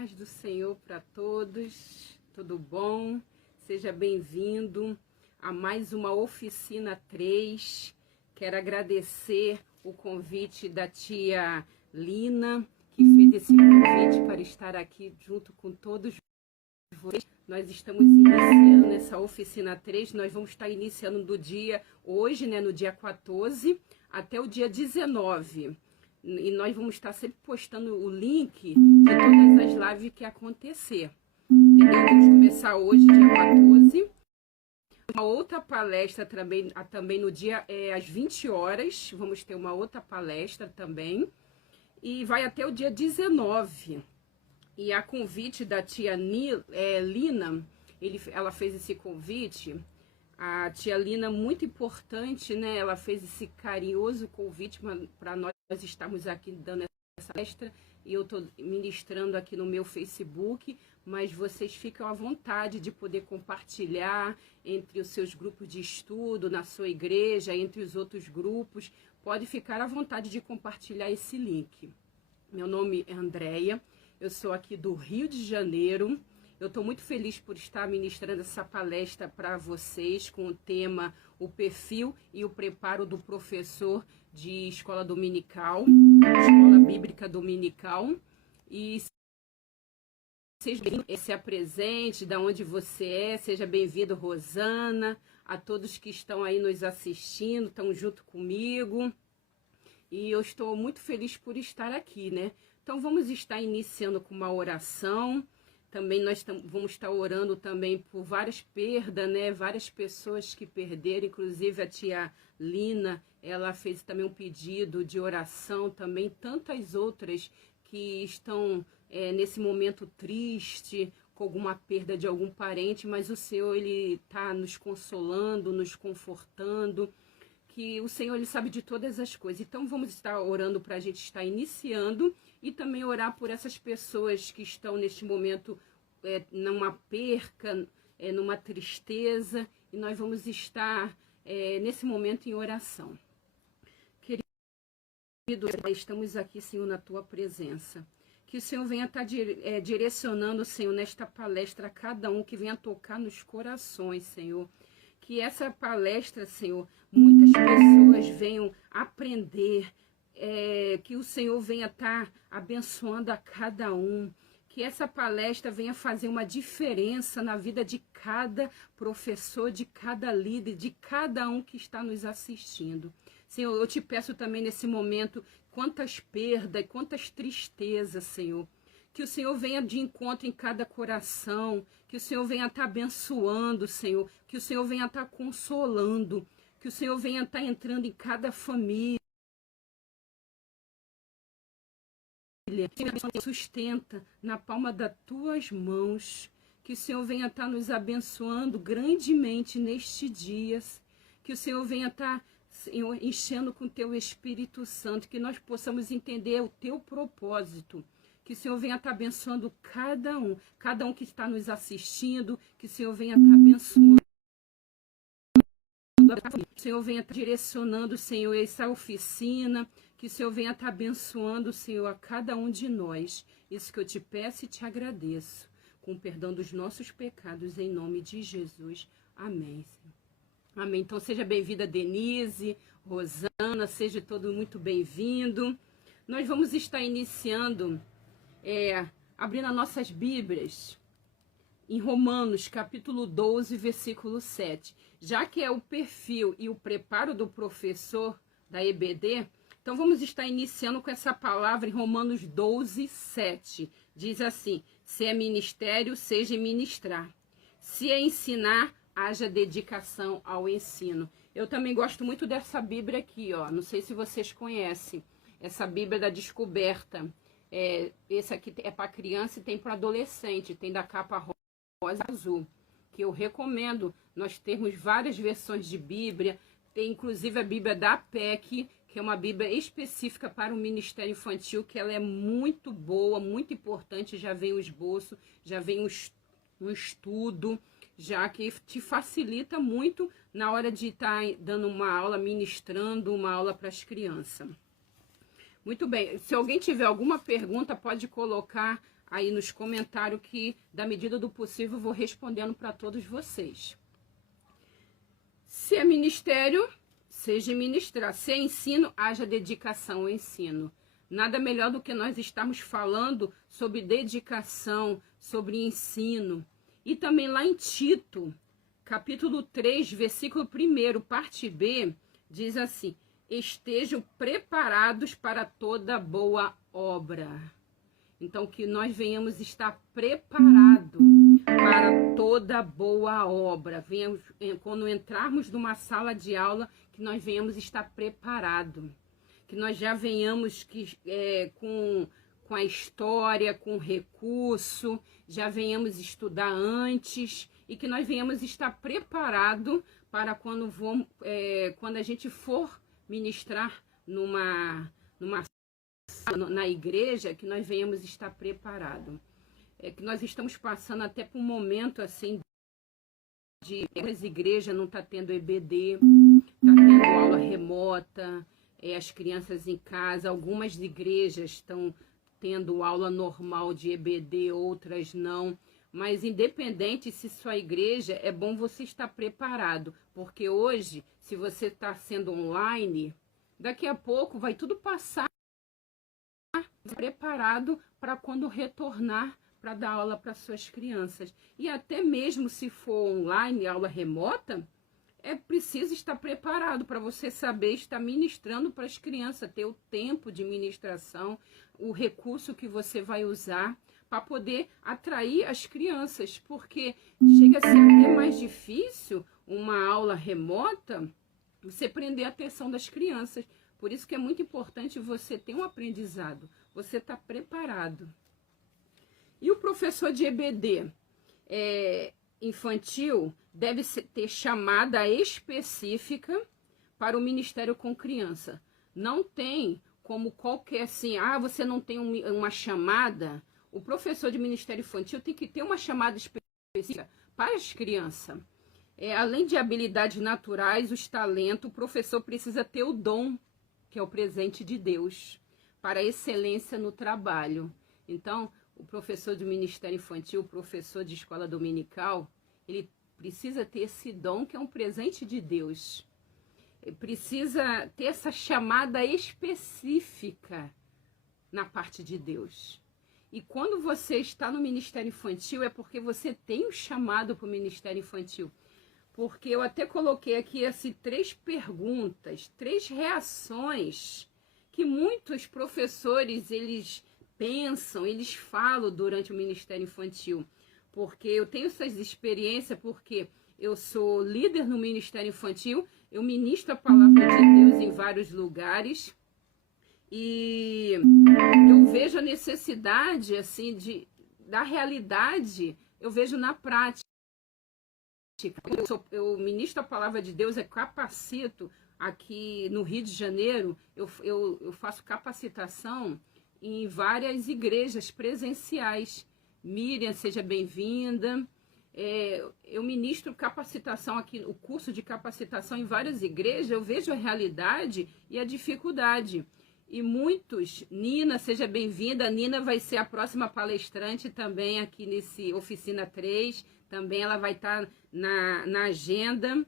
paz do Senhor para todos, tudo bom? Seja bem-vindo a mais uma Oficina 3. Quero agradecer o convite da tia Lina, que fez esse convite para estar aqui junto com todos vocês. Nós estamos iniciando essa Oficina 3, nós vamos estar iniciando do dia, hoje, né, no dia 14, até o dia 19. E nós vamos estar sempre postando o link de todas as lives que acontecer. Entendeu? Vamos começar hoje, dia 14. Uma outra palestra também no dia, às 20 horas. Vamos ter uma outra palestra também. E vai até o dia 19. E a convite da tia Lina, ela fez esse convite. A tia Lina, muito importante, né? Ela fez esse carinhoso convite para nós estarmos aqui dando essa palestra. E eu estou ministrando aqui no meu Facebook, mas vocês ficam à vontade de poder compartilhar entre os seus grupos de estudo, na sua igreja, entre os outros grupos. Pode ficar à vontade de compartilhar esse link. Meu nome é Andréia, eu sou aqui do Rio de Janeiro. Eu estou muito feliz por estar ministrando essa palestra para vocês com o tema O Perfil e o Preparo do Professor de Escola Dominical, Escola Bíblica Dominical. E seja bem-vindo, se apresente, da onde você é, seja bem-vindo, Rosana, a todos que estão aí nos assistindo, estão junto comigo. E eu estou muito feliz por estar aqui, né? Então vamos estar iniciando com uma oração. Também nós vamos estar orando também por várias perdas, né? Várias pessoas que perderam, inclusive a tia Lina, ela fez também um pedido de oração também. Tantas outras que estão nesse momento triste, com alguma perda de algum parente, mas o Senhor, Ele está nos consolando, nos confortando, que o Senhor, Ele sabe de todas as coisas. Então vamos estar orando para a gente estar iniciando e também orar por essas pessoas que estão neste momento numa perca, numa tristeza, e nós vamos estar nesse momento em oração. Querido, estamos aqui, Senhor, na Tua presença. Que o Senhor venha estar direcionando, Senhor, nesta palestra a cada um, que venha tocar nos corações, Senhor. Que essa palestra, Senhor, muitas pessoas venham aprender, que o Senhor venha estar abençoando a cada um, que essa palestra venha fazer uma diferença na vida de cada professor, de cada líder, de cada um que está nos assistindo. Senhor, eu te peço também nesse momento, quantas perdas, quantas tristezas, Senhor, que o Senhor venha de encontro em cada coração, que o Senhor venha estar abençoando, Senhor, que o Senhor venha estar consolando, que o Senhor venha estar entrando em cada família, que o Senhor sustenta na palma das tuas mãos, que o Senhor venha estar nos abençoando grandemente nestes dias, que o Senhor venha estar, Senhor, enchendo com o teu Espírito Santo, que nós possamos entender o teu propósito, que o Senhor venha estar abençoando cada um que está nos assistindo, que o Senhor venha estar abençoando, que o Senhor venha estar direcionando, Senhor, essa oficina, que o Senhor venha estar abençoando, Senhor, a cada um de nós. Isso que eu te peço e te agradeço, com o perdão dos nossos pecados, em nome de Jesus. Amém, Senhor. Amém. Então, seja bem-vinda, Denise, Rosana, seja todo muito bem-vindo. Nós vamos estar iniciando, abrindo as nossas Bíblias, em Romanos, capítulo 12, versículo 7. Já que é o perfil e o preparo do professor da EBD, então vamos estar iniciando com essa palavra em Romanos 12, 7. Diz assim: se é ministério, seja ministrar. Se é ensinar, haja dedicação ao ensino. Eu também gosto muito dessa Bíblia aqui, ó. Não sei se vocês conhecem. Essa Bíblia da Descoberta. Esse aqui é para criança e tem para adolescente. Tem da capa rosa e azul, que eu recomendo. Nós temos várias versões de Bíblia. Tem inclusive a Bíblia da PEC, que é uma Bíblia específica para o Ministério Infantil, que ela é muito boa, muito importante. Já vem o esboço, já vem um estudo, já que te facilita muito na hora de estar dando uma aula, ministrando uma aula para as crianças. Muito bem, se alguém tiver alguma pergunta, pode colocar aí nos comentários que, da medida do possível, eu vou respondendo para todos vocês. Se é ministério, seja ministrar. Se é ensino, haja dedicação ao ensino. Nada melhor do que nós estarmos falando sobre dedicação, sobre ensino. E também lá em Tito, capítulo 3, versículo 1, parte B, diz assim: estejam preparados para toda boa obra. Então, que nós venhamos estar preparados para toda boa obra. Venhamos, quando entrarmos numa sala de aula, que nós venhamos estar preparados. Que nós já venhamos com a história, com recurso, já venhamos estudar antes e que nós venhamos estar preparados para quando a gente for ministrar na igreja, que nós venhamos estar preparados. Que nós estamos passando até por um momento assim de as igrejas não tá tendo EBD, tá tendo aula remota, as crianças em casa. Algumas igrejas estão tendo aula normal de EBD, outras não. Mas independente se sua igreja, é bom você estar preparado, porque hoje, se você está sendo online, daqui a pouco vai tudo passar preparado para quando retornar para dar aula para suas crianças. E até mesmo se for online, aula remota, é preciso estar preparado para você saber estar ministrando para as crianças, ter o tempo de ministração, o recurso que você vai usar para poder atrair as crianças, porque chega a ser até mais difícil uma aula remota, você prender a atenção das crianças. Por isso que é muito importante você ter um aprendizado, você está preparado. E o professor de EBD infantil deve ter chamada específica para o ministério com criança. Não tem como qualquer assim, você não tem uma chamada. O professor de ministério infantil tem que ter uma chamada específica para as crianças. Além de habilidades naturais, os talentos, o professor precisa ter o dom, que é o presente de Deus, para a excelência no trabalho. Então, o professor de ministério infantil, o professor de escola dominical, ele precisa ter esse dom, que é um presente de Deus. Ele precisa ter essa chamada específica na parte de Deus. E quando você está no ministério infantil, é porque você tem o chamado para o ministério infantil. Porque eu até coloquei aqui 3 perguntas, 3 reações que muitos professores, eles pensam, eles falam durante o ministério infantil. Porque eu tenho essas experiências, porque eu sou líder no ministério infantil, eu ministro a palavra de Deus em vários lugares. E eu vejo a necessidade, assim, da realidade, eu vejo na prática. Eu ministro a palavra de Deus, capacito aqui no Rio de Janeiro, eu faço capacitação em várias igrejas presenciais. Miriam, seja bem-vinda. Eu ministro capacitação aqui, o curso de capacitação em várias igrejas, eu vejo a realidade e a dificuldade. E muitos, Nina, seja bem-vinda. A Nina vai ser a próxima palestrante também aqui nesse Oficina 3. Também ela vai estar na agenda.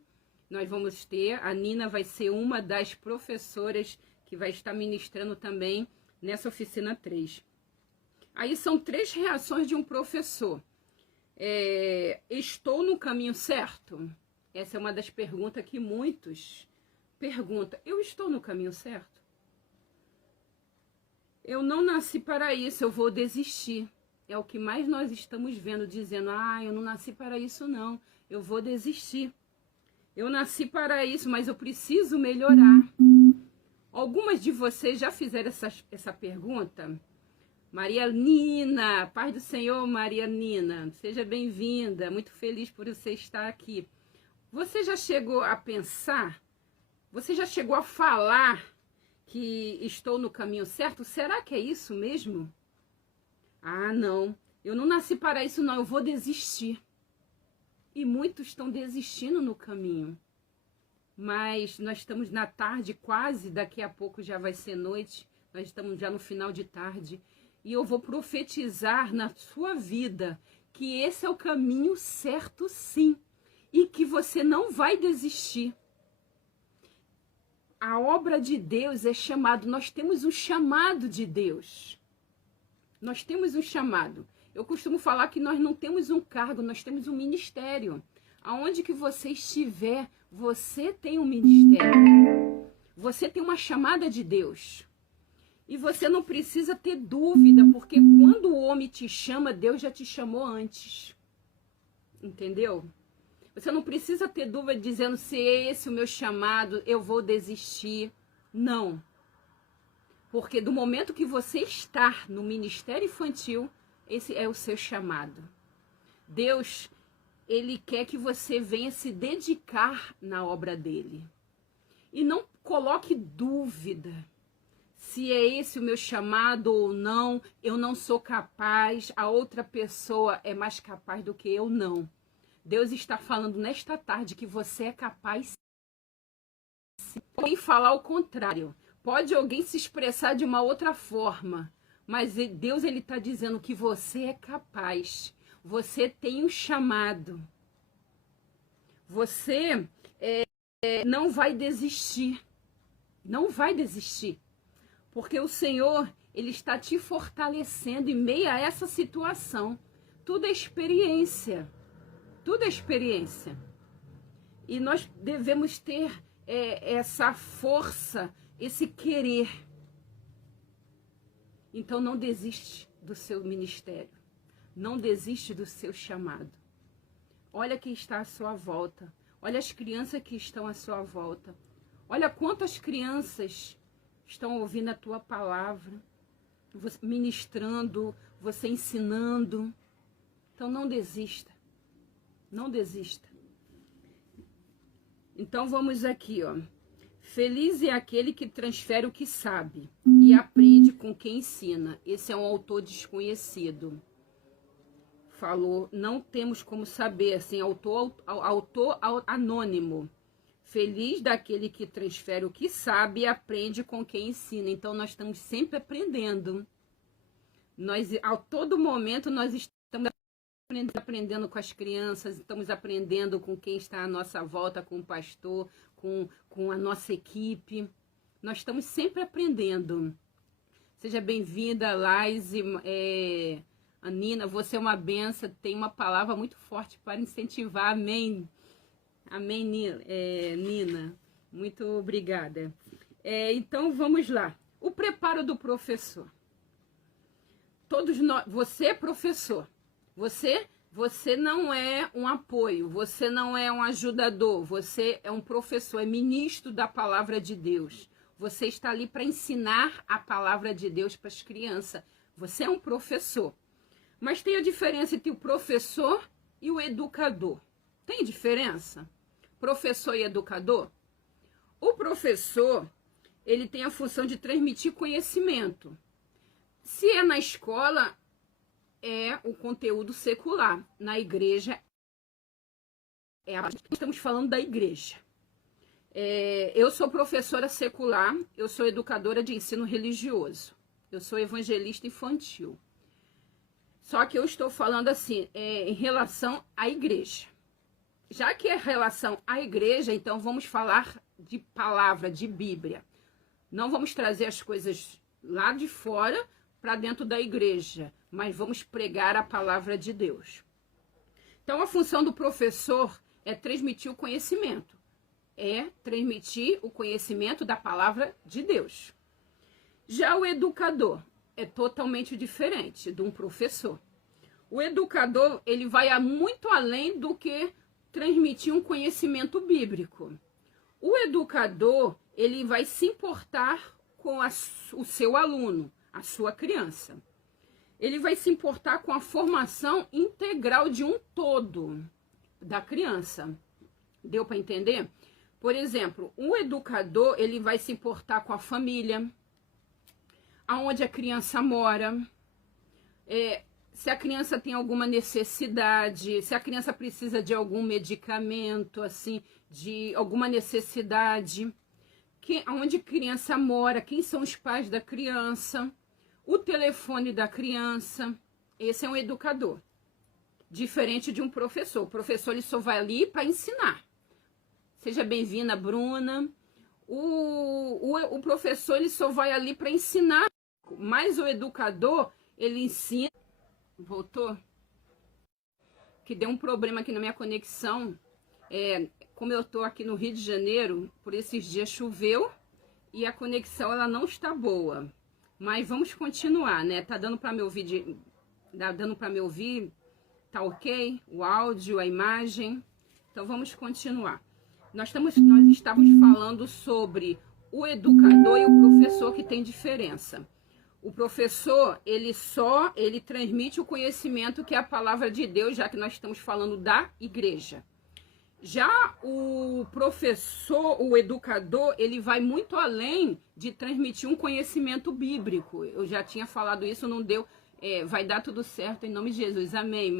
Nós vamos ter. A Nina vai ser uma das professoras que vai estar ministrando também nessa Oficina 3. Aí são 3 reações de um professor. Estou no caminho certo? Essa é uma das perguntas que muitos perguntam. Eu estou no caminho certo? Eu não nasci para isso, eu vou desistir. É o que mais nós estamos vendo, dizendo, eu não nasci para isso não, eu vou desistir. Eu nasci para isso, mas eu preciso melhorar. Algumas de vocês já fizeram essa pergunta? Maria Nina, paz do Senhor, Maria Nina, seja bem-vinda, muito feliz por você estar aqui. Você já chegou a pensar, você já chegou a falar que estou no caminho certo? Será que é isso mesmo? Não, eu não nasci para isso não, eu vou desistir. E muitos estão desistindo no caminho. Mas nós estamos na tarde, quase, daqui a pouco já vai ser noite, nós estamos já no final de tarde. e eu vou profetizar na sua vida que esse é o caminho certo, sim, e que você não vai desistir. A obra de Deus é chamado, nós temos um chamado de Deus. Nós temos um chamado. Eu costumo falar que nós não temos um cargo, nós temos um ministério. Aonde que você estiver, você tem um ministério. Você tem uma chamada de Deus. E você não precisa ter dúvida, porque quando o homem te chama, Deus já te chamou antes. Entendeu? Você não precisa ter dúvida dizendo se é esse o meu chamado, eu vou desistir. Não. Porque do momento que você está no ministério infantil, esse é o seu chamado. Deus, Ele quer que você venha se dedicar na obra dele. E não coloque dúvida se é esse o meu chamado ou não. Eu não sou capaz, a outra pessoa é mais capaz do que eu, não. Deus está falando nesta tarde que você é capaz. Pode falar o contrário. Pode alguém se expressar de uma outra forma. Mas Deus, Ele está dizendo que você é capaz. Você tem um chamado. Você não vai desistir. Não vai desistir. Porque o Senhor, Ele está te fortalecendo em meio a essa situação. Tudo é experiência. Tudo é experiência. E nós devemos ter essa força, esse querer. Então não desiste do seu ministério. Não desiste do seu chamado. Olha quem está à sua volta. Olha as crianças que estão à sua volta. Olha quantas crianças estão ouvindo a tua palavra, ministrando, você ensinando. Então não desista. Não desista. Então vamos aqui, ó. Feliz é aquele que transfere o que sabe e aprende com quem ensina. Esse é um autor desconhecido. Falou, não temos como saber, assim, autor anônimo. Feliz daquele que transfere o que sabe e aprende com quem ensina. Então nós estamos sempre aprendendo. A todo momento nós estamos aprendendo com as crianças, estamos aprendendo com quem está à nossa volta, com o pastor, com a nossa equipe. Nós estamos sempre aprendendo. Seja bem-vinda, Laise, a Nina, você é uma benção, tem uma palavra muito forte para incentivar, amém. Amém, Nina. Muito obrigada. Então, vamos lá. O preparo do professor. Todos nós, você é professor. Você não é um apoio, você não é um ajudador, você é um professor, é ministro da palavra de Deus. Você está ali para ensinar a palavra de Deus para as crianças. Você é um professor. Mas tem a diferença entre o professor e o educador. Tem diferença? Professor e educador? O professor, ele tem a função de transmitir conhecimento. Se é na escola, é o conteúdo secular. Na igreja, estamos falando da igreja. Eu sou professora secular, eu sou educadora de ensino religioso. Eu sou evangelista infantil. Só que eu estou falando assim, em relação à igreja. Já que é relação à igreja, então vamos falar de palavra, de Bíblia. Não vamos trazer as coisas lá de fora para dentro da igreja, mas vamos pregar a palavra de Deus. Então a função do professor é transmitir o conhecimento. É transmitir o conhecimento da palavra de Deus. Já o educador é totalmente diferente de um professor. O educador, ele vai muito além do que transmitir um conhecimento bíblico. O educador, ele vai se importar com o seu aluno, a sua criança. Ele vai se importar com a formação integral de um todo da criança. Deu para entender? Por exemplo, o educador, ele vai se importar com a família, aonde a criança mora, se a criança tem alguma necessidade, se a criança precisa de algum medicamento, assim, de alguma necessidade, aonde a criança mora, quem são os pais da criança, o telefone da criança. Esse é um educador, diferente de um professor. O professor ele só vai ali para ensinar. Seja bem-vinda, Bruna. O professor ele só vai ali para ensinar, mas o educador ele ensina. Voltou? Que deu um problema aqui na minha conexão. Como eu tô aqui no Rio de Janeiro, por esses dias choveu e a conexão ela não está boa. Mas vamos continuar, né? Tá dando para me ouvir, dando para me ouvir, tá ok? O áudio, a imagem. Então vamos continuar. Nós estávamos falando sobre o educador e o professor, que tem diferença. O professor, ele transmite o conhecimento que é a palavra de Deus, já que nós estamos falando da igreja. Já o professor, o educador, ele vai muito além de transmitir um conhecimento bíblico. Eu já tinha falado isso, não deu, vai dar tudo certo em nome de Jesus. Amém,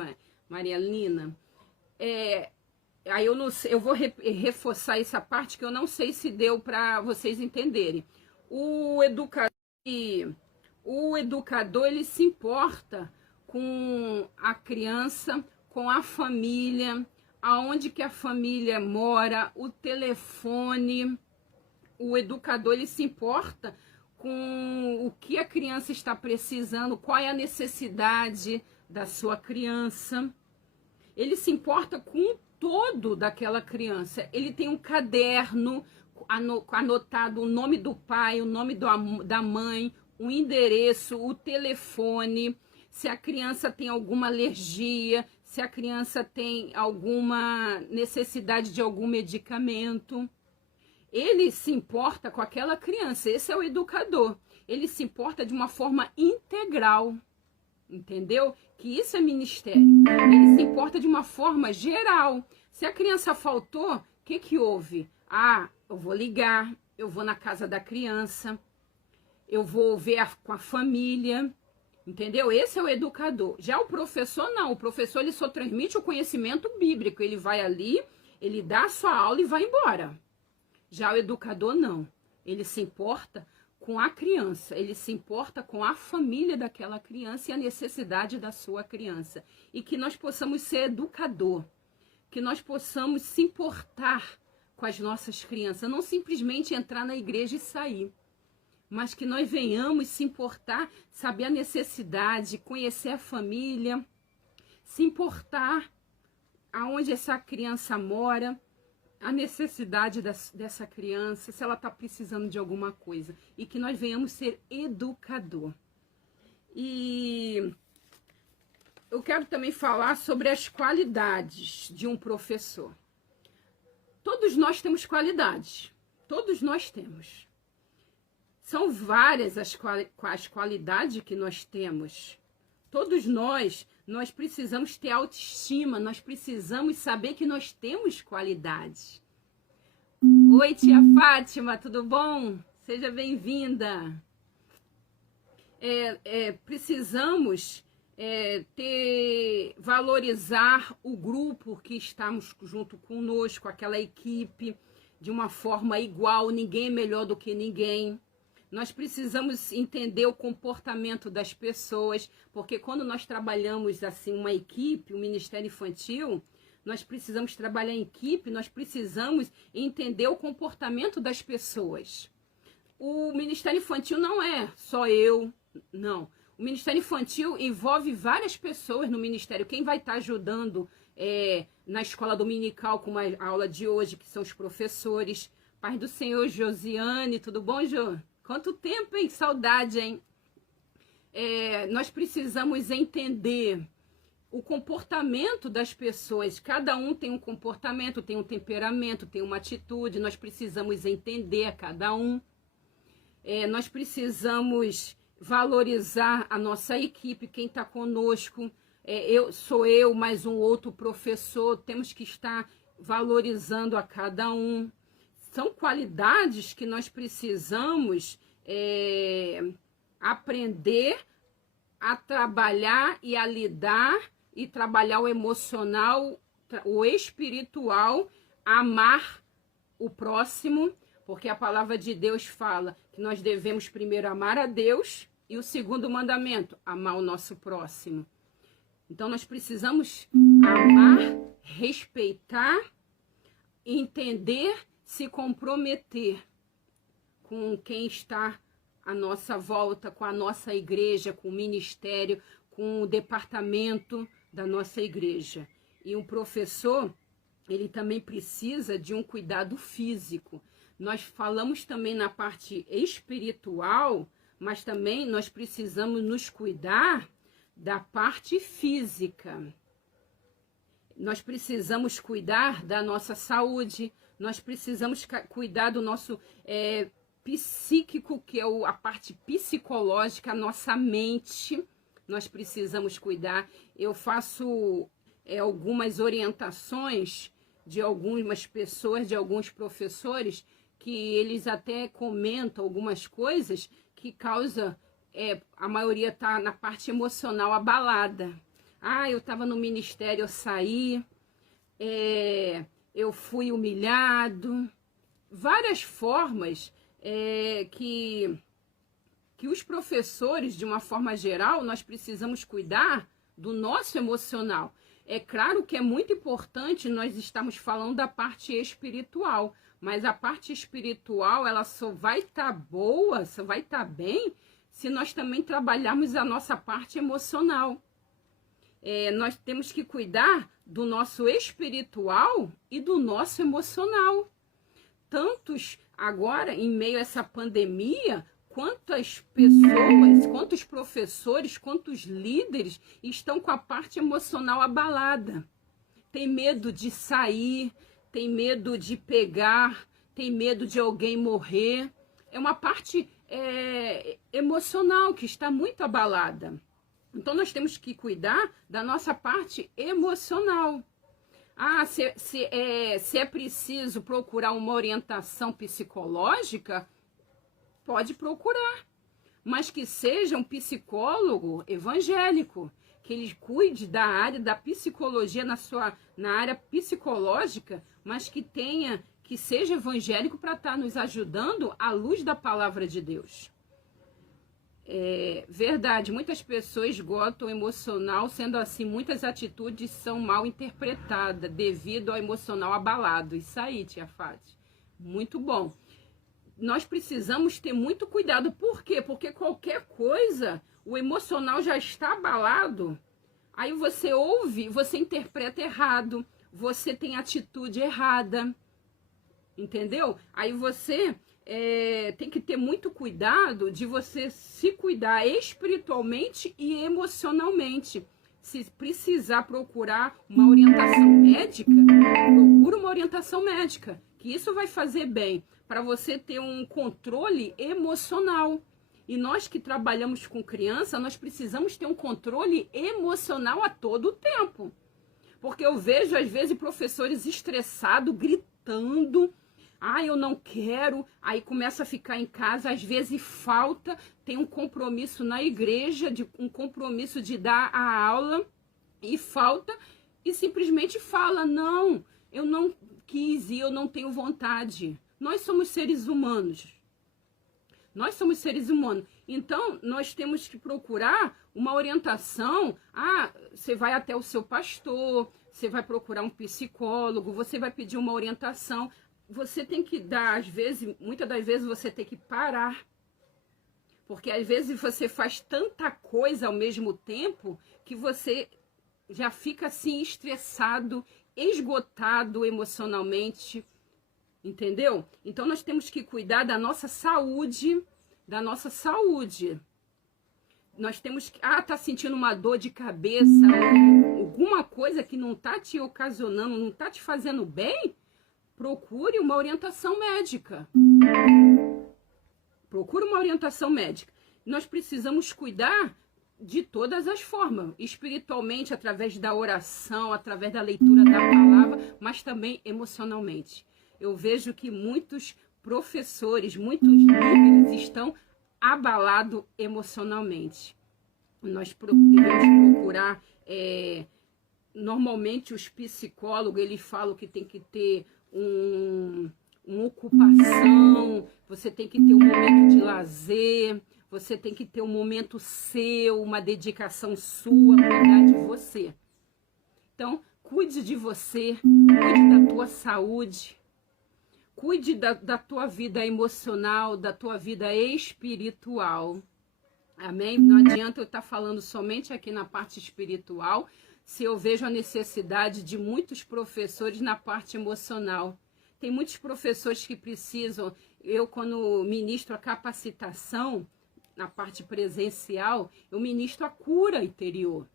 Maria Lina. Aí eu não sei, eu vou reforçar essa parte que eu não sei se deu para vocês entenderem. O educador, ele se importa com a criança, com a família, aonde que a família mora, o telefone. O educador, ele se importa com o que a criança está precisando, qual é a necessidade da sua criança. Ele se importa com todo daquela criança. Ele tem um caderno anotado o nome do pai, o nome da mãe, o endereço, o telefone, se a criança tem alguma alergia, se a criança tem alguma necessidade de algum medicamento. Ele se importa com aquela criança, esse é o educador. Ele se importa de uma forma integral, entendeu? Que isso é ministério. Ele se importa de uma forma geral. Se a criança faltou, o que houve? Eu vou ligar, eu vou na casa da criança, eu vou ver com a família, entendeu? Esse é o educador. Já o professor não, o professor ele só transmite o conhecimento bíblico, ele vai ali, ele dá a sua aula e vai embora. Já o educador não, ele se importa com a criança, ele se importa com a família daquela criança e a necessidade da sua criança. E que nós possamos ser educador, que nós possamos se importar com as nossas crianças, não simplesmente entrar na igreja e sair, mas que nós venhamos se importar, saber a necessidade, conhecer a família, se importar aonde essa criança mora, a necessidade dessa criança, se ela está precisando de alguma coisa, e que nós venhamos ser educador. E eu quero também falar sobre as qualidades de um professor. Todos nós temos qualidades, todos nós temos. São várias as qualidades que nós temos. Todos nós precisamos ter autoestima, nós precisamos saber que nós temos qualidades. Oi, tia Fátima, tudo bom? Seja bem-vinda. Precisamos valorizar o grupo que estamos junto conosco, aquela equipe, de uma forma igual, ninguém é melhor do que ninguém. Nós precisamos entender o comportamento das pessoas, porque quando nós trabalhamos assim uma equipe, um ministério infantil, nós precisamos trabalhar em equipe, nós precisamos entender o comportamento das pessoas. O ministério infantil não é só eu, não. O ministério infantil envolve várias pessoas no ministério. Quem vai estar ajudando na escola dominical, como a aula de hoje, que são os professores. Paz do Senhor, Josiane, tudo bom, Jô? Quanto tempo, hein? Saudade, hein? Nós precisamos entender o comportamento das pessoas. Cada um tem um comportamento, tem um temperamento, tem uma atitude. Nós precisamos entender a cada um. Nós precisamos valorizar a nossa equipe, quem está conosco. Sou eu, mais um outro professor. Temos que estar valorizando a cada um. São qualidades que nós precisamos aprender a trabalhar e a lidar, e trabalhar o emocional, o espiritual, amar o próximo, porque a palavra de Deus fala que nós devemos primeiro amar a Deus E o segundo mandamento, amar o nosso próximo. Então nós precisamos amar, respeitar, entender, se comprometer com quem está à nossa volta, com a nossa igreja, com o ministério, com o departamento da nossa igreja. E um professor, ele também precisa de um cuidado físico. Nós falamos também na parte espiritual, mas também nós precisamos nos cuidar da parte física. Nós precisamos cuidar da nossa saúde, nós precisamos cuidar do nosso psíquico, que é a parte psicológica, a nossa mente. Nós precisamos cuidar. Eu faço algumas orientações de algumas pessoas, de alguns professores, que eles até comentam algumas coisas que causam, a maioria está na parte emocional abalada. Ah, eu estava no ministério, eu saí, eu fui humilhado. Várias formas que os professores, de uma forma geral, nós precisamos cuidar do nosso emocional. É claro que é muito importante nós estamos falando da parte espiritual, mas a parte espiritual, ela só vai estar boa, só vai estar bem, se nós também trabalharmos a nossa parte emocional. Nós temos que cuidar do nosso espiritual e do nosso emocional. Tantos, agora, em meio a essa pandemia, quantas pessoas, quantos professores, quantos líderes estão com a parte emocional abalada. Tem medo de sair, tem medo de pegar, tem medo de alguém morrer. É uma parte emocional que está muito abalada. Então, nós temos que cuidar da nossa parte emocional. Ah, se é preciso procurar uma orientação psicológica, pode procurar. Mas que seja um psicólogo evangélico, que ele cuide da área da psicologia na área psicológica, mas que seja evangélico para estar nos ajudando à luz da palavra de Deus. Verdade, muitas pessoas esgotam o emocional, sendo assim, muitas atitudes são mal interpretadas devido ao emocional abalado. Isso aí, tia Fátima, muito bom. Nós precisamos ter muito cuidado. Por quê? Porque qualquer coisa, o emocional já está abalado, aí você ouve, você interpreta errado, você tem atitude errada, entendeu? Aí você tem que ter muito cuidado de você se cuidar espiritualmente e emocionalmente. Se precisar procurar uma orientação médica, procura uma orientação médica, que isso vai fazer bem para você ter um controle emocional. E nós que trabalhamos com criança, nós precisamos ter um controle emocional a todo tempo. Porque eu vejo, às vezes, professores estressados, gritando. Ah, eu não quero. Aí começa a ficar em casa, às vezes falta, tem um compromisso na igreja, um compromisso de dar a aula, e falta, e simplesmente fala, não, eu não quis ir, eu não tenho vontade. Nós somos seres humanos. Nós somos seres humanos. Então, nós temos que procurar uma orientação. Ah, você vai até o seu pastor, você vai procurar um psicólogo, você vai pedir uma orientação. Você tem que dar, às vezes, muitas das vezes você tem que parar. Porque às vezes você faz tanta coisa ao mesmo tempo que você já fica assim estressado, esgotado emocionalmente. Entendeu? Então nós temos que cuidar da nossa saúde, Nós temos que, tá sentindo uma dor de cabeça, alguma coisa que não tá te ocasionando, não tá te fazendo bem, procure uma orientação médica. Procure uma orientação médica. Nós precisamos cuidar de todas as formas, espiritualmente, através da oração, através da leitura da palavra, mas também emocionalmente. Eu vejo que muitos professores, muitos líderes estão abalados emocionalmente. Nós devemos procurar, normalmente os psicólogos, eles falam que tem que ter uma ocupação, você tem que ter um momento de lazer, Você tem que ter um momento seu, uma dedicação sua, cuidar de você. Então, cuide de você, cuide da tua saúde, cuide da tua vida emocional, da tua vida espiritual. Amém? Não adianta eu estar falando somente aqui na parte espiritual, se eu vejo a necessidade de muitos professores na parte emocional. Tem muitos professores que precisam, eu quando ministro a capacitação, na parte presencial, eu ministro a cura interior.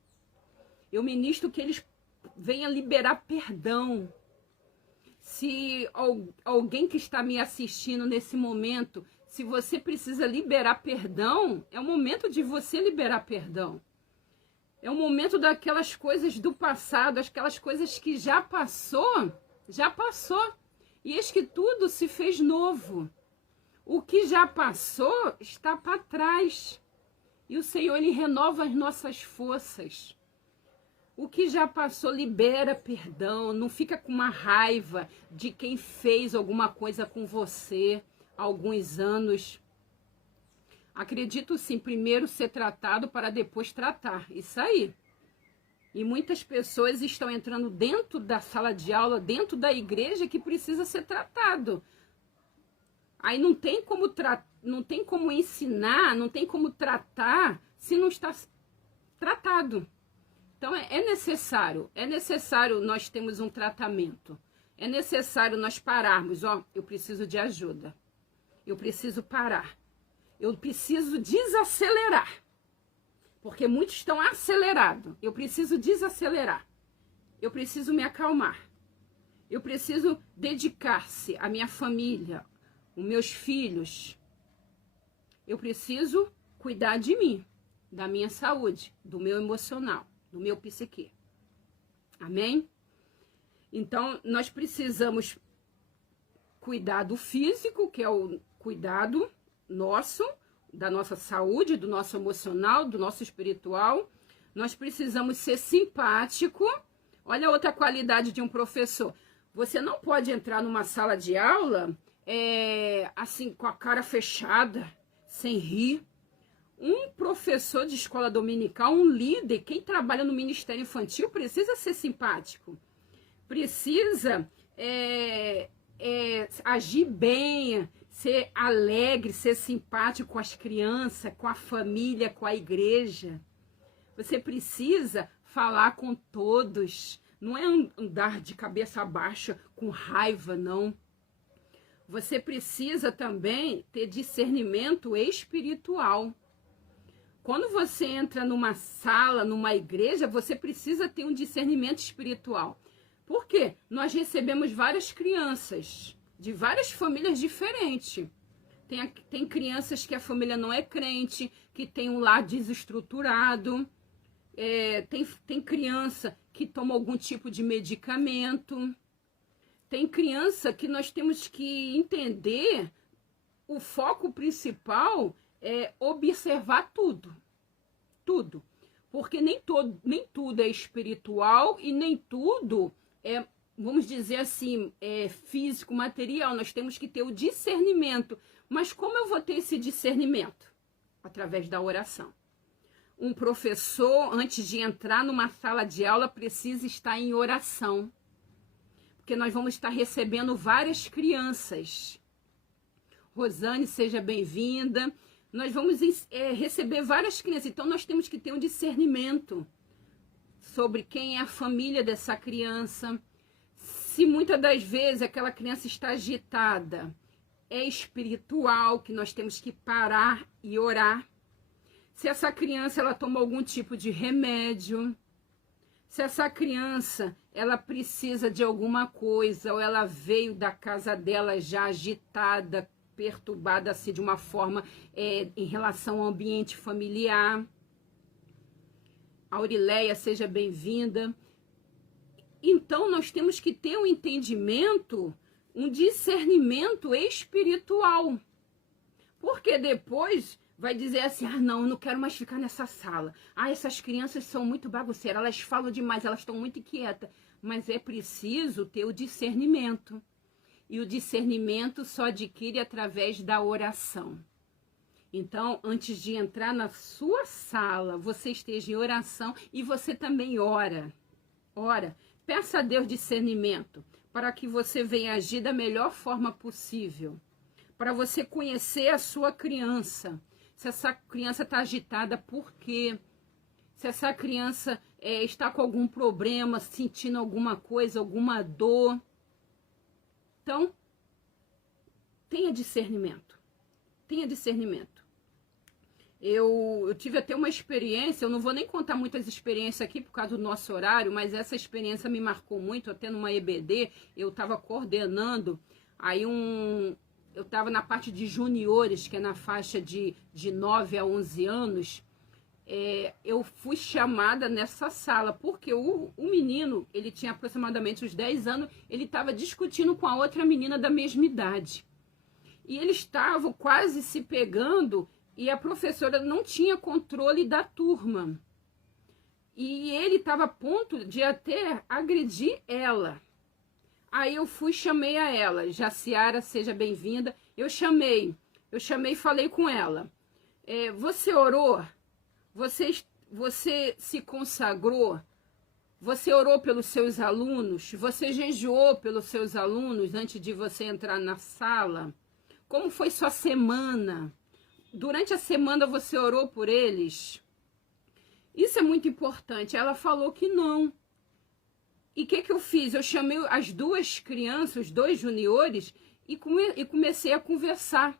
Eu ministro que eles venham liberar perdão. Se alguém que está me assistindo nesse momento, se você precisa liberar perdão, é o momento de você liberar perdão. É o momento daquelas coisas do passado, aquelas coisas que já passou. E eis que tudo se fez novo. O que já passou está para trás. E o Senhor, Ele renova as nossas forças. O que já passou, libera perdão. Não fica com uma raiva de quem fez alguma coisa com você há alguns anos. Acredito sim, primeiro ser tratado para depois tratar. Isso aí. E muitas pessoas estão entrando dentro da sala de aula, dentro da igreja, que precisa ser tratado. Aí não tem como ensinar, não tem como tratar se não está tratado. Então é necessário nós termos um tratamento. É necessário nós pararmos, eu preciso de ajuda. Eu preciso parar. Eu preciso desacelerar. Porque muitos estão acelerados. Eu preciso desacelerar. Eu preciso me acalmar. Eu preciso dedicar-se à minha família, os meus filhos. Eu preciso cuidar de mim, da minha saúde, do meu emocional, do meu psique. Amém? Então, nós precisamos cuidar do físico, que é o cuidado nosso, da nossa saúde, do nosso emocional, do nosso espiritual. Nós precisamos ser simpático. Olha a outra qualidade de um professor. Você não pode entrar numa sala de aula assim, com a cara fechada, sem rir. Um professor de escola dominical, um líder, quem trabalha no Ministério Infantil, precisa ser simpático. Precisa agir bem, ser alegre, ser simpático com as crianças, com a família, com a igreja. Você precisa falar com todos. Não é andar de cabeça baixa, com raiva, não. Você precisa também ter discernimento espiritual. Quando você entra numa sala, numa igreja, você precisa ter um discernimento espiritual. Por quê? Nós recebemos várias crianças de várias famílias diferentes. Tem crianças que a família não é crente, que tem um lar desestruturado. Tem criança que toma algum tipo de medicamento. Tem criança que nós temos que entender, o foco principal é observar tudo. Tudo. Porque nem tudo é espiritual e nem tudo é, vamos dizer assim, físico, material. Nós temos que ter o discernimento. Mas como eu vou ter esse discernimento? Através da oração. Um professor, antes de entrar numa sala de aula, precisa estar em oração. Porque nós vamos estar recebendo várias crianças. Rosane, seja bem-vinda. Nós vamos receber várias crianças. Então, nós temos que ter um discernimento sobre quem é a família dessa criança. Se muitas das vezes aquela criança está agitada, é espiritual, que nós temos que parar e orar. Se essa criança ela toma algum tipo de remédio, se essa criança ela precisa de alguma coisa, ou ela veio da casa dela já agitada, perturbada assim de uma forma em relação ao ambiente familiar. Aurileia, seja bem-vinda. Então, nós temos que ter um entendimento, um discernimento espiritual. Porque depois vai dizer assim, não, eu não quero mais ficar nessa sala. Essas crianças são muito bagunceiras, elas falam demais, elas estão muito inquietas. Mas é preciso ter o discernimento. E o discernimento só adquire através da oração. Então, antes de entrar na sua sala, você esteja em oração e você também ora. Ora, peça a Deus discernimento para que você venha agir da melhor forma possível. Para você conhecer a sua criança. Se essa criança está agitada, por quê? Se essa criança está com algum problema, sentindo alguma coisa, alguma dor. Então, tenha discernimento. Tenha discernimento. Eu tive até uma experiência, eu não vou nem contar muitas experiências aqui por causa do nosso horário, mas essa experiência me marcou muito, até numa EBD, eu estava coordenando, aí eu estava na parte de juniores, que é na faixa de 9 a 11 anos, eu fui chamada nessa sala, porque o menino, ele tinha aproximadamente uns 10 anos, ele estava discutindo com a outra menina da mesma idade. E eles estavam quase se pegando e a professora não tinha controle da turma. E ele estava a ponto de até agredir ela. Aí eu chamei a ela. Jaciara, seja bem-vinda. Eu chamei e falei com ela. Você orou? Você se consagrou? Você orou pelos seus alunos? Você jejuou pelos seus alunos antes de você entrar na sala? Como foi sua semana? Durante a semana você orou por eles? Isso é muito importante. Ela falou que não. E o que eu fiz? Eu chamei as duas crianças, os dois juniores, e comecei a conversar.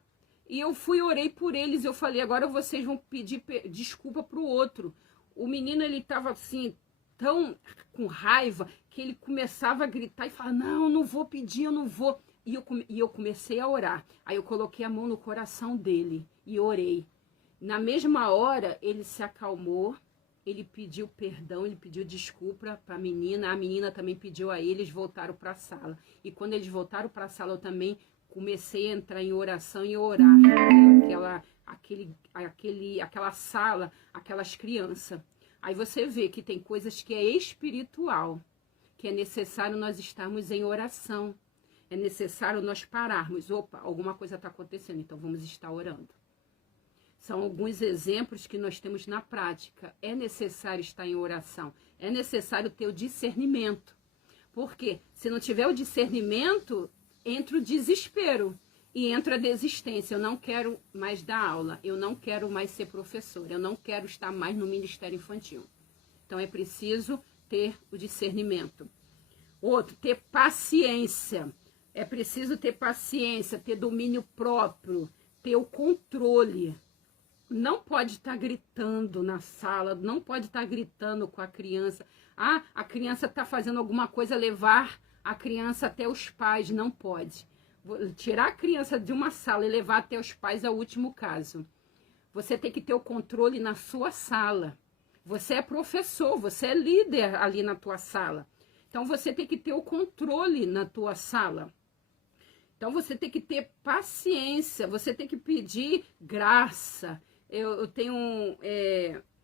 E eu orei por eles. Eu falei, agora vocês vão pedir desculpa para o outro. O menino, ele estava assim, tão com raiva, que ele começava a gritar e falar, não, não vou pedir, eu não vou. E eu comecei a orar. Aí eu coloquei a mão no coração dele e orei. Na mesma hora, ele se acalmou, ele pediu perdão, ele pediu desculpa para a menina também pediu a ele, eles voltaram para a sala. E quando eles voltaram para a sala, eu também comecei a entrar em oração e orar. Aquela sala, aquelas crianças. Aí você vê que tem coisas que é espiritual, que é necessário nós estarmos em oração. É necessário nós pararmos. Opa, alguma coisa está acontecendo, então vamos estar orando. São alguns exemplos que nós temos na prática. É necessário estar em oração. É necessário ter o discernimento. Porque se não tiver o discernimento, entra o desespero e entra a desistência. Eu não quero mais dar aula. Eu não quero mais ser professora. Eu não quero estar mais no Ministério Infantil. Então é preciso ter o discernimento. Outro, ter paciência. É preciso ter paciência, ter domínio próprio, ter o controle. Não pode estar gritando na sala, não pode estar gritando com a criança. Ah, a criança está fazendo alguma coisa, levar a criança até os pais. Não pode. Tirar a criança de uma sala e levar até os pais é o último caso. Você tem que ter o controle na sua sala. Você é professor, você é líder ali na tua sala. Então, você tem que ter o controle na tua sala. Então, você tem que ter paciência, você tem que pedir graça. Eu tenho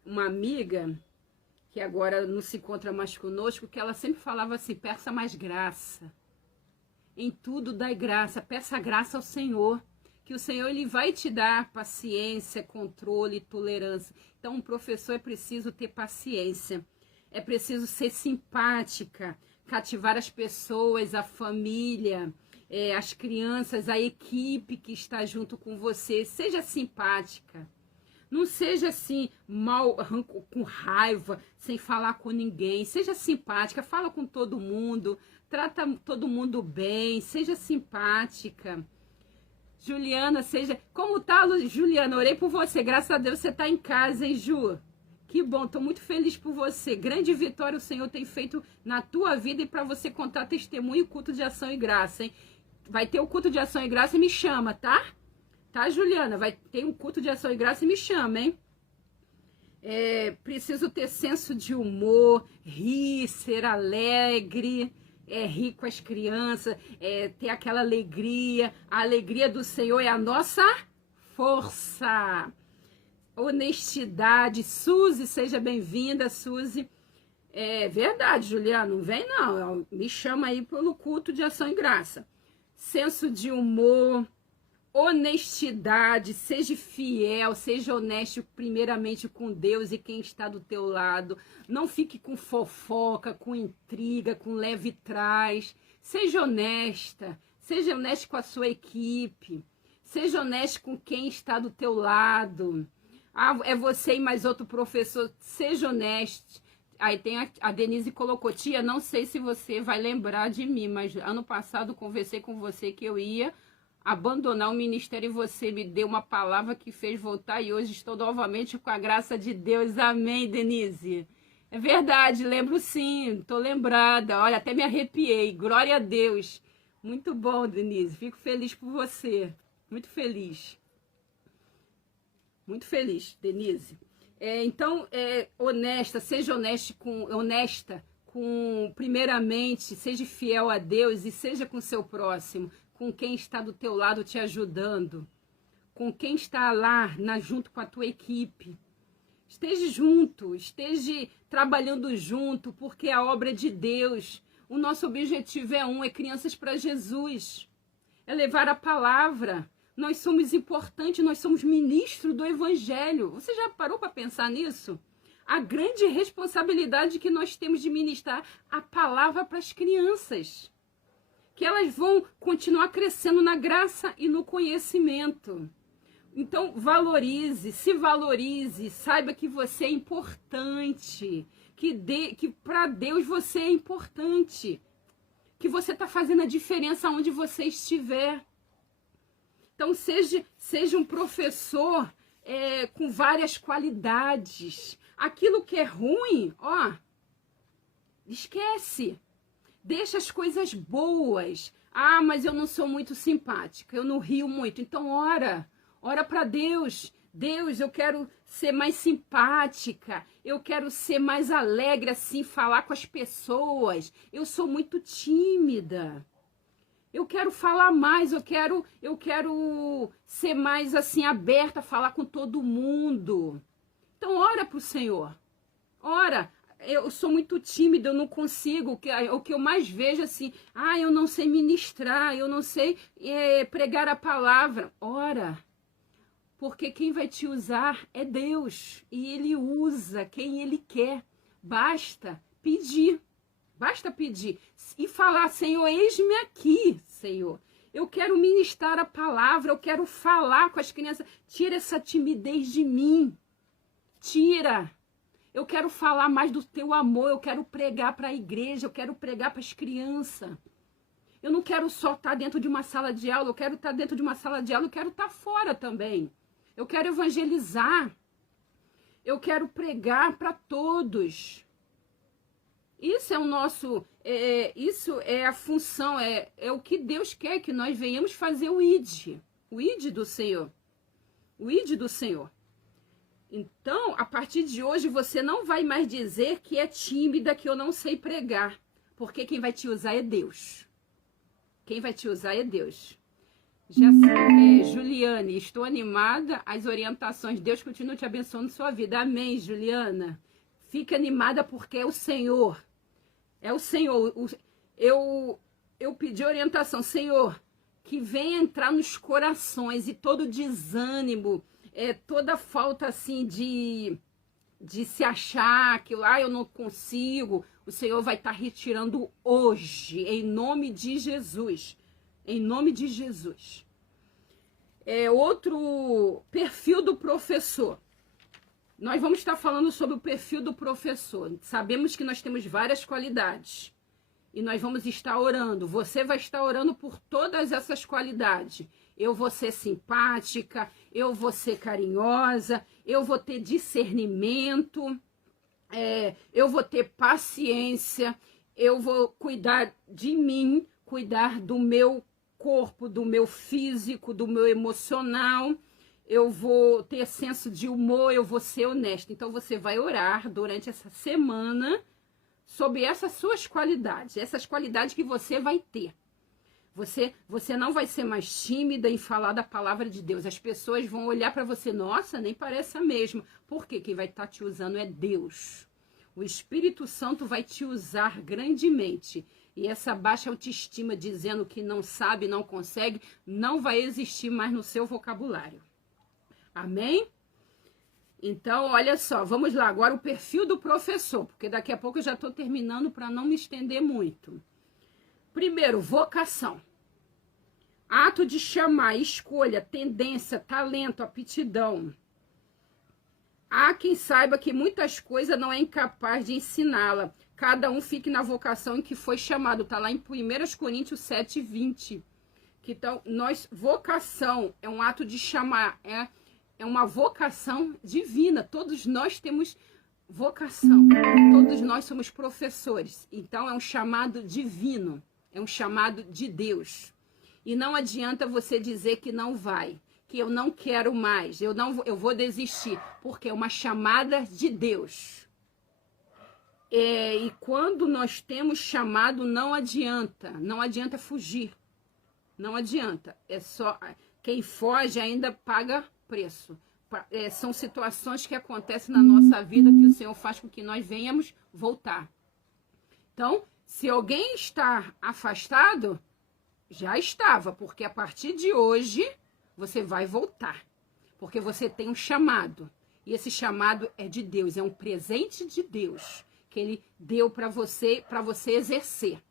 uma amiga, que agora não se encontra mais conosco, que ela sempre falava assim, peça mais graça. Em tudo dai graça, peça graça ao Senhor. Que o Senhor ele vai te dar paciência, controle, tolerância. Então, um professor é preciso ter paciência. É preciso ser simpática, cativar as pessoas, a família, as crianças, a equipe que está junto com você. Seja simpática. Não seja assim, mal, com raiva, sem falar com ninguém. Seja simpática, fala com todo mundo, trata todo mundo bem, seja simpática. Juliana, como tá, Juliana? Orei por você, graças a Deus você tá em casa, hein, Ju? Que bom, tô muito feliz por você. Grande vitória o Senhor tem feito na tua vida e para você contar testemunho e culto de ação e graça, hein? Vai ter o culto de ação e graça e me chama, tá? Tá, Juliana? Vai ter um culto de ação e graça e me chama, hein? Preciso ter senso de humor, rir, ser alegre, rir com as crianças, ter aquela alegria. A alegria do Senhor é a nossa força. Honestidade. Suzy, seja bem-vinda, Suzy. É verdade, Juliana, não vem não. Me chama aí pelo culto de ação e graça. Senso de humor, honestidade, seja fiel, seja honesto primeiramente com Deus e quem está do teu lado. Não fique com fofoca, com intriga, com leve trás. Seja honesta, seja honesto com a sua equipe, seja honesto com quem está do teu lado. Ah, é você e mais outro professor, seja honesto. Aí tem a Denise colocou, tia, não sei se você vai lembrar de mim, mas ano passado conversei com você que eu ia abandonar o ministério e você me deu uma palavra que fez voltar e hoje estou novamente com a graça de Deus. Amém, Denise. É verdade, lembro sim, estou lembrada. Olha, até me arrepiei. Glória a Deus. Muito bom, Denise. Fico feliz por você. Muito feliz. Muito feliz, Denise. Então, honesta, seja honesta com, primeiramente, seja fiel a Deus e seja com seu próximo, com quem está do teu lado te ajudando, com quem está lá junto com a tua equipe. Esteja junto, esteja trabalhando junto, porque a obra é de Deus. O nosso objetivo é crianças para Jesus, é levar a palavra. Nós somos importantes, nós somos ministros do Evangelho. Você já parou para pensar nisso? A grande responsabilidade que nós temos de ministrar a palavra para as crianças. Que elas vão continuar crescendo na graça e no conhecimento. Então, se valorize, saiba que você é importante, que para Deus você é importante, que você está fazendo a diferença onde você estiver. Então, seja um professor com várias qualidades. Aquilo que é ruim, esquece. Deixa as coisas boas. Ah, mas eu não sou muito simpática, eu não rio muito. Então, ora para Deus. Deus, eu quero ser mais simpática, eu quero ser mais alegre, assim, falar com as pessoas. Eu sou muito tímida. Eu quero falar mais, eu quero ser mais assim aberta a falar com todo mundo. Então ora para o Senhor. Ora, eu sou muito tímida, eu não consigo. O que eu mais vejo assim, eu não sei ministrar, eu não sei pregar a palavra. Ora, porque quem vai te usar é Deus e Ele usa quem Ele quer. Basta pedir. Basta pedir e falar, Senhor, eis-me aqui, Senhor. Eu quero ministrar a palavra, eu quero falar com as crianças. Tira essa timidez de mim. Tira. Eu quero falar mais do teu amor, eu quero pregar para a igreja, eu quero pregar para as crianças. Eu não quero só estar dentro de uma sala de aula, eu quero estar dentro de uma sala de aula, eu quero estar fora também. Eu quero evangelizar. Eu quero pregar para todos. Isso é o nosso, isso é a função, é o que Deus quer que nós venhamos fazer o ID do Senhor, o ID do Senhor. Então, a partir de hoje, você não vai mais dizer que é tímida, que eu não sei pregar, porque quem vai te usar é Deus. Quem vai te usar é Deus. Juliane, estou animada, as orientações, Deus continua te abençoando sua vida. Amém, Juliana. Fique animada porque é o Senhor. É o Senhor. Eu pedi orientação, Senhor, que venha entrar nos corações e todo desânimo, toda falta assim de se achar que eu não consigo, o Senhor vai estar retirando hoje, em nome de Jesus. Em nome de Jesus. Outro perfil do professor. Nós vamos estar falando sobre o perfil do professor. Sabemos que nós temos várias qualidades. E nós vamos estar orando. Você vai estar orando por todas essas qualidades. Eu vou ser simpática, eu vou ser carinhosa, eu vou ter discernimento, eu vou ter paciência, eu vou cuidar de mim, cuidar do meu corpo, do meu físico, do meu emocional. Eu vou ter senso de humor, eu vou ser honesta. Então, você vai orar durante essa semana sobre essas suas qualidades, essas qualidades que você vai ter. Você não vai ser mais tímida em falar da palavra de Deus. As pessoas vão olhar para você, nossa, nem parece a mesma. Porque quem vai estar te usando é Deus. O Espírito Santo vai te usar grandemente. E essa baixa autoestima dizendo que não sabe, não consegue, não vai existir mais no seu vocabulário. Amém? Então, olha só, vamos lá. Agora o perfil do professor, porque daqui a pouco eu já estou terminando para não me estender muito. Primeiro, vocação. Ato de chamar, escolha, tendência, talento, aptidão. Há quem saiba que muitas coisas não é incapaz de ensiná-la. Cada um fique na vocação em que foi chamado. Está lá em 1 Coríntios 7:20. Então, vocação é um ato de chamar, é uma vocação divina. Todos nós temos vocação. Todos nós somos professores. Então, é um chamado divino. É um chamado de Deus. E não adianta você dizer que não vai, que eu não quero mais, eu vou desistir, porque é uma chamada de Deus. E quando nós temos chamado, não adianta fugir. Não adianta. É só quem foge ainda paga preço. São situações que acontecem na nossa vida que o Senhor faz com que nós venhamos voltar. Então, se alguém está afastado, já estava, porque a partir de hoje você vai voltar, porque você tem um chamado, e esse chamado é de Deus, é um presente de Deus, que Ele deu para você exercer.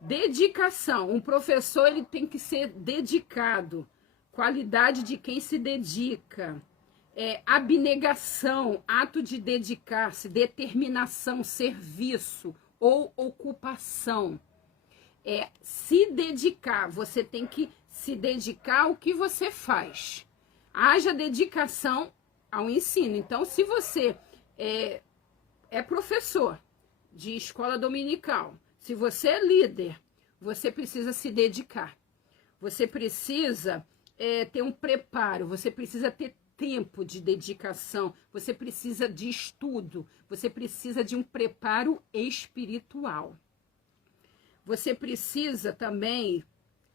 Dedicação, um professor ele tem que ser dedicado, qualidade de quem se dedica, abnegação, ato de dedicar-se, determinação, serviço ou ocupação. Se dedicar, você tem que se dedicar ao que você faz. Haja dedicação ao ensino. Então, se você é professor de escola dominical, se você é líder, você precisa se dedicar. Você precisa ter um preparo, você precisa ter tempo de dedicação, você precisa de estudo, você precisa de um preparo espiritual. Você precisa também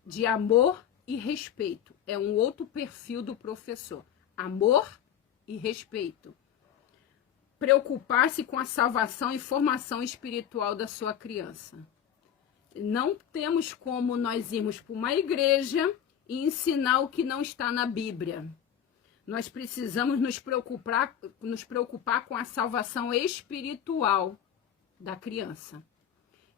de amor e respeito. É um outro perfil do professor. Amor e respeito. Preocupar-se com a salvação e formação espiritual da sua criança. Não temos como nós irmos para uma igreja e ensinar o que não está na Bíblia. Nós precisamos nos preocupar com a salvação espiritual da criança.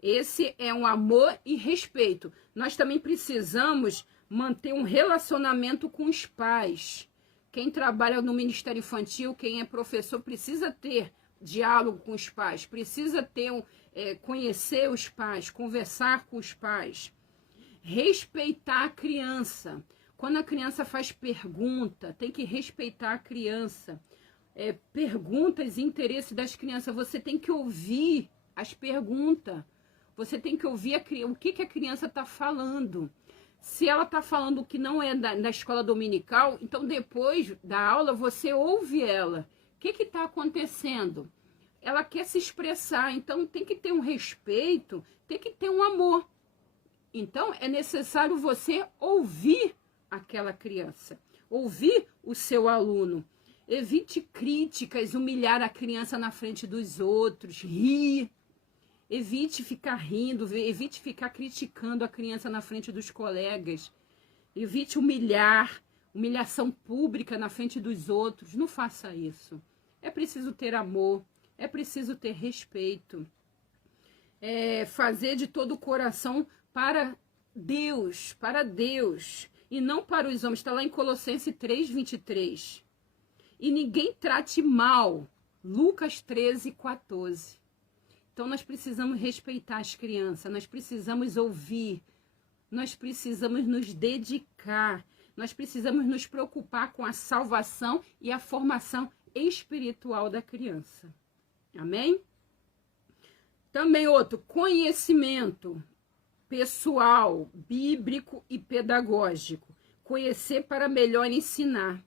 Esse é um amor e respeito. Nós também precisamos manter um relacionamento com os pais. Quem trabalha no Ministério Infantil, quem é professor, precisa ter diálogo com os pais, precisa ter conhecer os pais, conversar com os pais. Respeitar a criança. Quando a criança faz pergunta, tem que respeitar a criança. Perguntas e interesse das crianças, você tem que ouvir as perguntas. Você tem que ouvir o que a criança está falando. Se ela está falando o que não é da escola dominical, então depois da aula você ouve ela. O que está acontecendo? Ela quer se expressar, então tem que ter um respeito, tem que ter um amor. Então é necessário você ouvir aquela criança, ouvir o seu aluno. Evite críticas, humilhar a criança na frente dos outros, rir. Evite ficar rindo, evite ficar criticando a criança na frente dos colegas. Evite humilhação pública na frente dos outros. Não faça isso. É preciso ter amor, é preciso ter respeito. Fazer de todo o coração para Deus, e não para os homens. Está lá em Colossenses 3:23. E ninguém trate mal. Lucas 13:14. Então, nós precisamos respeitar as crianças, nós precisamos ouvir, nós precisamos nos dedicar, nós precisamos nos preocupar com a salvação e a formação espiritual da criança. Amém? Também outro, conhecimento pessoal, bíblico e pedagógico. Conhecer para melhor ensinar.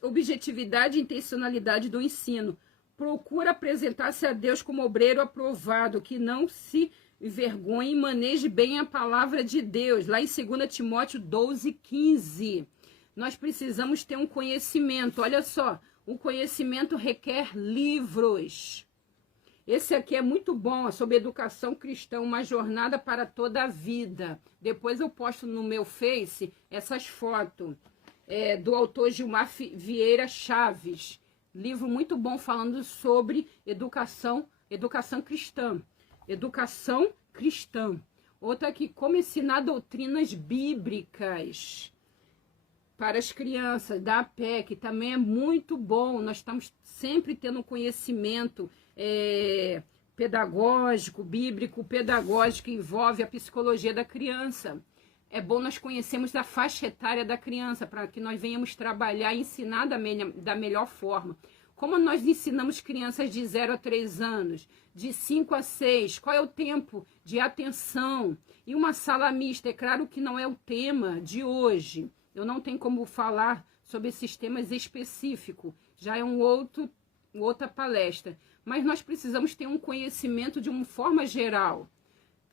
Objetividade e intencionalidade do ensino. Procura apresentar-se a Deus como obreiro aprovado, que não se envergonhe e maneje bem a palavra de Deus. Lá em 2 Timóteo 12:15. Nós precisamos ter um conhecimento. Olha só, o conhecimento requer livros. Esse aqui é muito bom, é sobre educação cristã, uma jornada para toda a vida. Depois eu posto no meu Face essas fotos. Do autor Gilmar Vieira Chaves. Livro muito bom falando sobre educação cristã. Educação cristã. Outra aqui, como ensinar doutrinas bíblicas para as crianças, da APEC, também é muito bom. Nós estamos sempre tendo conhecimento pedagógico, bíblico, pedagógico, que envolve a psicologia da criança. É bom nós conhecermos a faixa etária da criança, para que nós venhamos trabalhar e ensinar da melhor forma. Como nós ensinamos crianças de 0 a 3 anos, de 5 a 6, qual é o tempo de atenção? E uma sala mista, é claro que não é o tema de hoje. Eu não tenho como falar sobre esses temas específicos, já é outra palestra. Mas nós precisamos ter um conhecimento de uma forma geral.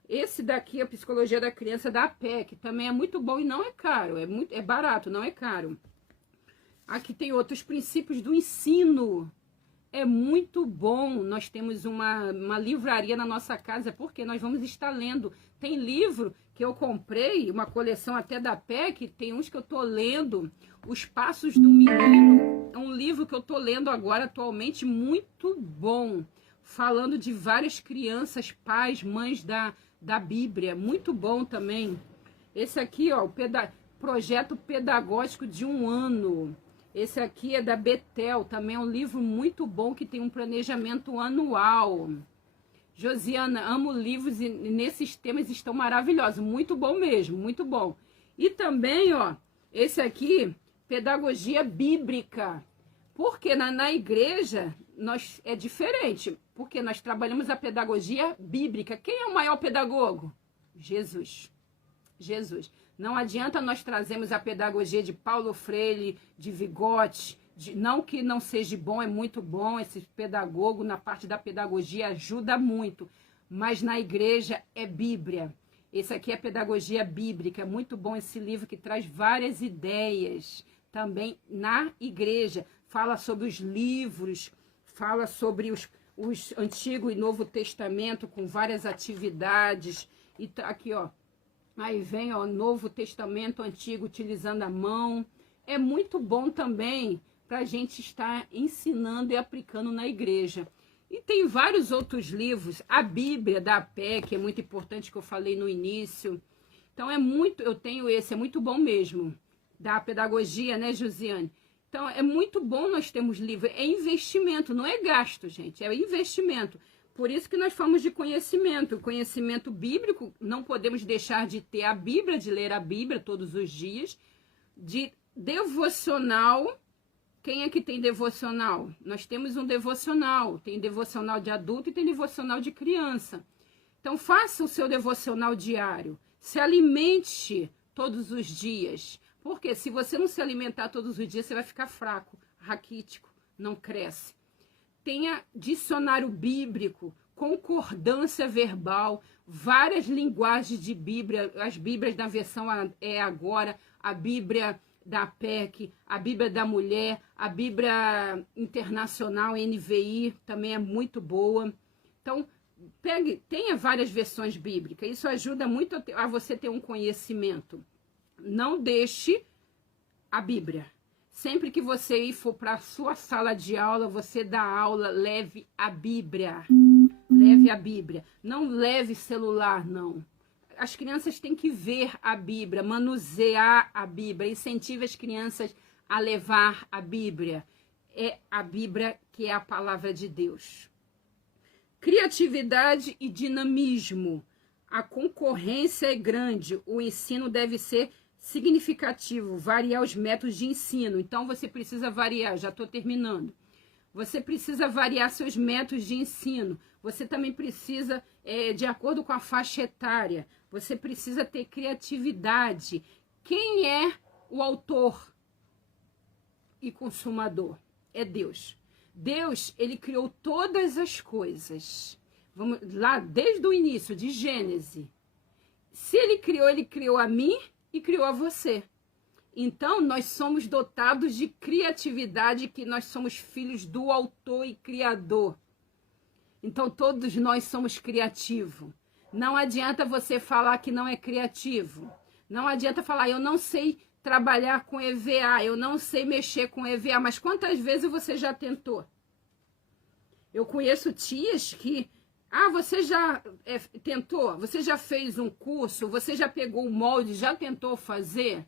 Esse daqui, a Psicologia da Criança, da APEC, também é muito bom e não é caro, é barato, não é caro. Aqui tem outros princípios do ensino. É muito bom. Nós temos uma livraria na nossa casa, porque nós vamos estar lendo. Tem livro que eu comprei, uma coleção até da APEC, tem uns que eu estou lendo, Os Passos do Menino. É um livro que eu estou lendo agora, atualmente, muito bom. Falando de várias crianças, pais, mães da Bíblia. Muito bom também. Esse aqui, ó, projeto pedagógico de 1 ano. Esse aqui é da Betel, também é um livro muito bom que tem um planejamento anual. Josiana, amo livros e nesses temas estão maravilhosos. Muito bom mesmo, muito bom. E também, ó, esse aqui, pedagogia bíblica. Porque na igreja é diferente, porque nós trabalhamos a pedagogia bíblica. Quem é o maior pedagogo? Jesus. Jesus. Não adianta nós trazermos a pedagogia de Paulo Freire, de Vigote, não que não seja bom, é muito bom, esse pedagogo na parte da pedagogia ajuda muito, mas na igreja é Bíblia. Esse aqui é pedagogia bíblica, é muito bom esse livro que traz várias ideias também na igreja. Fala sobre os livros, fala sobre os Antigo e Novo Testamento com várias atividades. E tá aqui, ó. Aí vem, ó, Novo Testamento Antigo utilizando a mão. É muito bom também para a gente estar ensinando e aplicando na igreja. E tem vários outros livros. A Bíblia da APEC é muito importante, que eu falei no início. Então eu tenho esse, é muito bom mesmo. Da pedagogia, né, Josiane? Então é muito bom nós termos livro. É investimento, não é gasto, gente. É investimento. Por isso que nós falamos de conhecimento. Conhecimento bíblico, não podemos deixar de ter a Bíblia, de ler a Bíblia todos os dias. De devocional. Quem é que tem devocional? Nós temos um devocional. Tem devocional de adulto e tem devocional de criança. Então faça o seu devocional diário. Se alimente todos os dias. Porque se você não se alimentar todos os dias, você vai ficar fraco, raquítico, não cresce. Tenha dicionário bíblico, concordância verbal, várias linguagens de Bíblia, as Bíblias da versão agora, a Bíblia da APEC, a Bíblia da Mulher, a Bíblia Internacional, NVI, também é muito boa. Então, tenha várias versões bíblicas, isso ajuda muito a você ter um conhecimento. Não deixe a Bíblia. Sempre que você for para a sua sala de aula, você dá aula, leve a Bíblia. Leve a Bíblia. Não leve celular, não. As crianças têm que ver a Bíblia, manusear a Bíblia. Incentive as crianças a levar a Bíblia. É a Bíblia que é a palavra de Deus. Criatividade e dinamismo. A concorrência é grande. O ensino deve ser significativo, variar os métodos de ensino. Então, você precisa variar, já estou terminando. Você precisa variar seus métodos de ensino. Você também precisa, de acordo com a faixa etária, você precisa ter criatividade. Quem é o autor e consumador? É Deus. Deus, ele criou todas as coisas. Vamos lá, desde o início, de Gênesis. Se ele criou a mim e criou a você. Então, nós somos dotados de criatividade, que nós somos filhos do autor e criador. Então todos nós somos criativos. Não adianta você falar que não é criativo. Não adianta falar, eu não sei trabalhar com EVA, eu não sei mexer com EVA, mas quantas vezes você já tentou? Eu conheço tias que, você já tentou? Você já fez um curso? Você já pegou o molde? Já tentou fazer?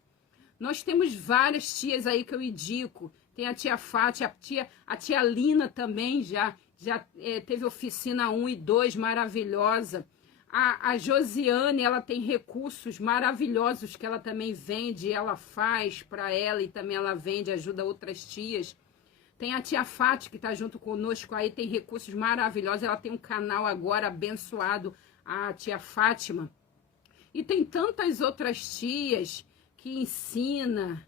Nós temos várias tias aí que eu indico. Tem a tia Fátia, a tia Lina também já teve oficina 1 e 2 maravilhosa. A Josiane, ela tem recursos maravilhosos que ela também vende, ela faz para ela e também ela vende, ajuda outras tias. Tem a tia Fátima que está junto conosco aí, tem recursos maravilhosos, ela tem um canal agora abençoado, a tia Fátima. E tem tantas outras tias que ensina